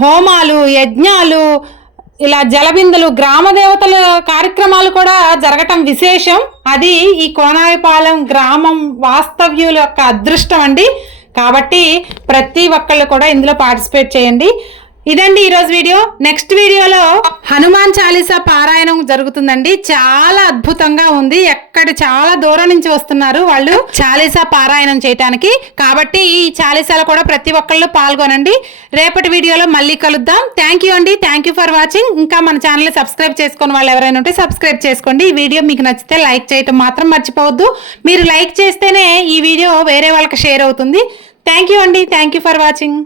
హోమాలు, యజ్ఞాలు, ఇలా జలబిందులు, గ్రామ దేవతల కార్యక్రమాలు కూడా జరగటం విశేషం. అది ఈ కోనాయిపాలెం గ్రామం వాస్తవ్యుల యొక్క అదృష్టం అండి. కాబట్టి ప్రతి ఒక్కళ్ళు కూడా ఇందులో పార్టిసిపేట్ చేయండి. ఇదండి ఈరోజు వీడియో. నెక్స్ట్ వీడియోలో హనుమాన్ చాలీసా పారాయణం జరుగుతుందండి. చాలా అద్భుతంగా ఉంది. చాలా దూరం నుంచి వస్తున్నారు వాళ్ళు చాలీసా పారాయణం చేయటానికి. కాబట్టి ఈ చాలీసాలో కూడా ప్రతి ఒక్కళ్ళు పాల్గొనండి. రేపటి వీడియోలో మళ్ళీ కలుద్దాం. థ్యాంక్ యూ అండి. Thank you for watching. ఇంకా మన ఛానల్ సబ్స్క్రైబ్ చేసుకుని వాళ్ళు ఎవరైనా ఉంటే సబ్స్క్రైబ్ చేసుకోండి. ఈ వీడియో మీకు నచ్చితే లైక్ చేయటం మాత్రం మర్చిపోవద్దు. మీరు లైక్ చేస్తేనే ఈ వీడియో వేరే వాళ్ళకి షేర్ అవుతుంది. థ్యాంక్ యూ అండి. Thank you for watching.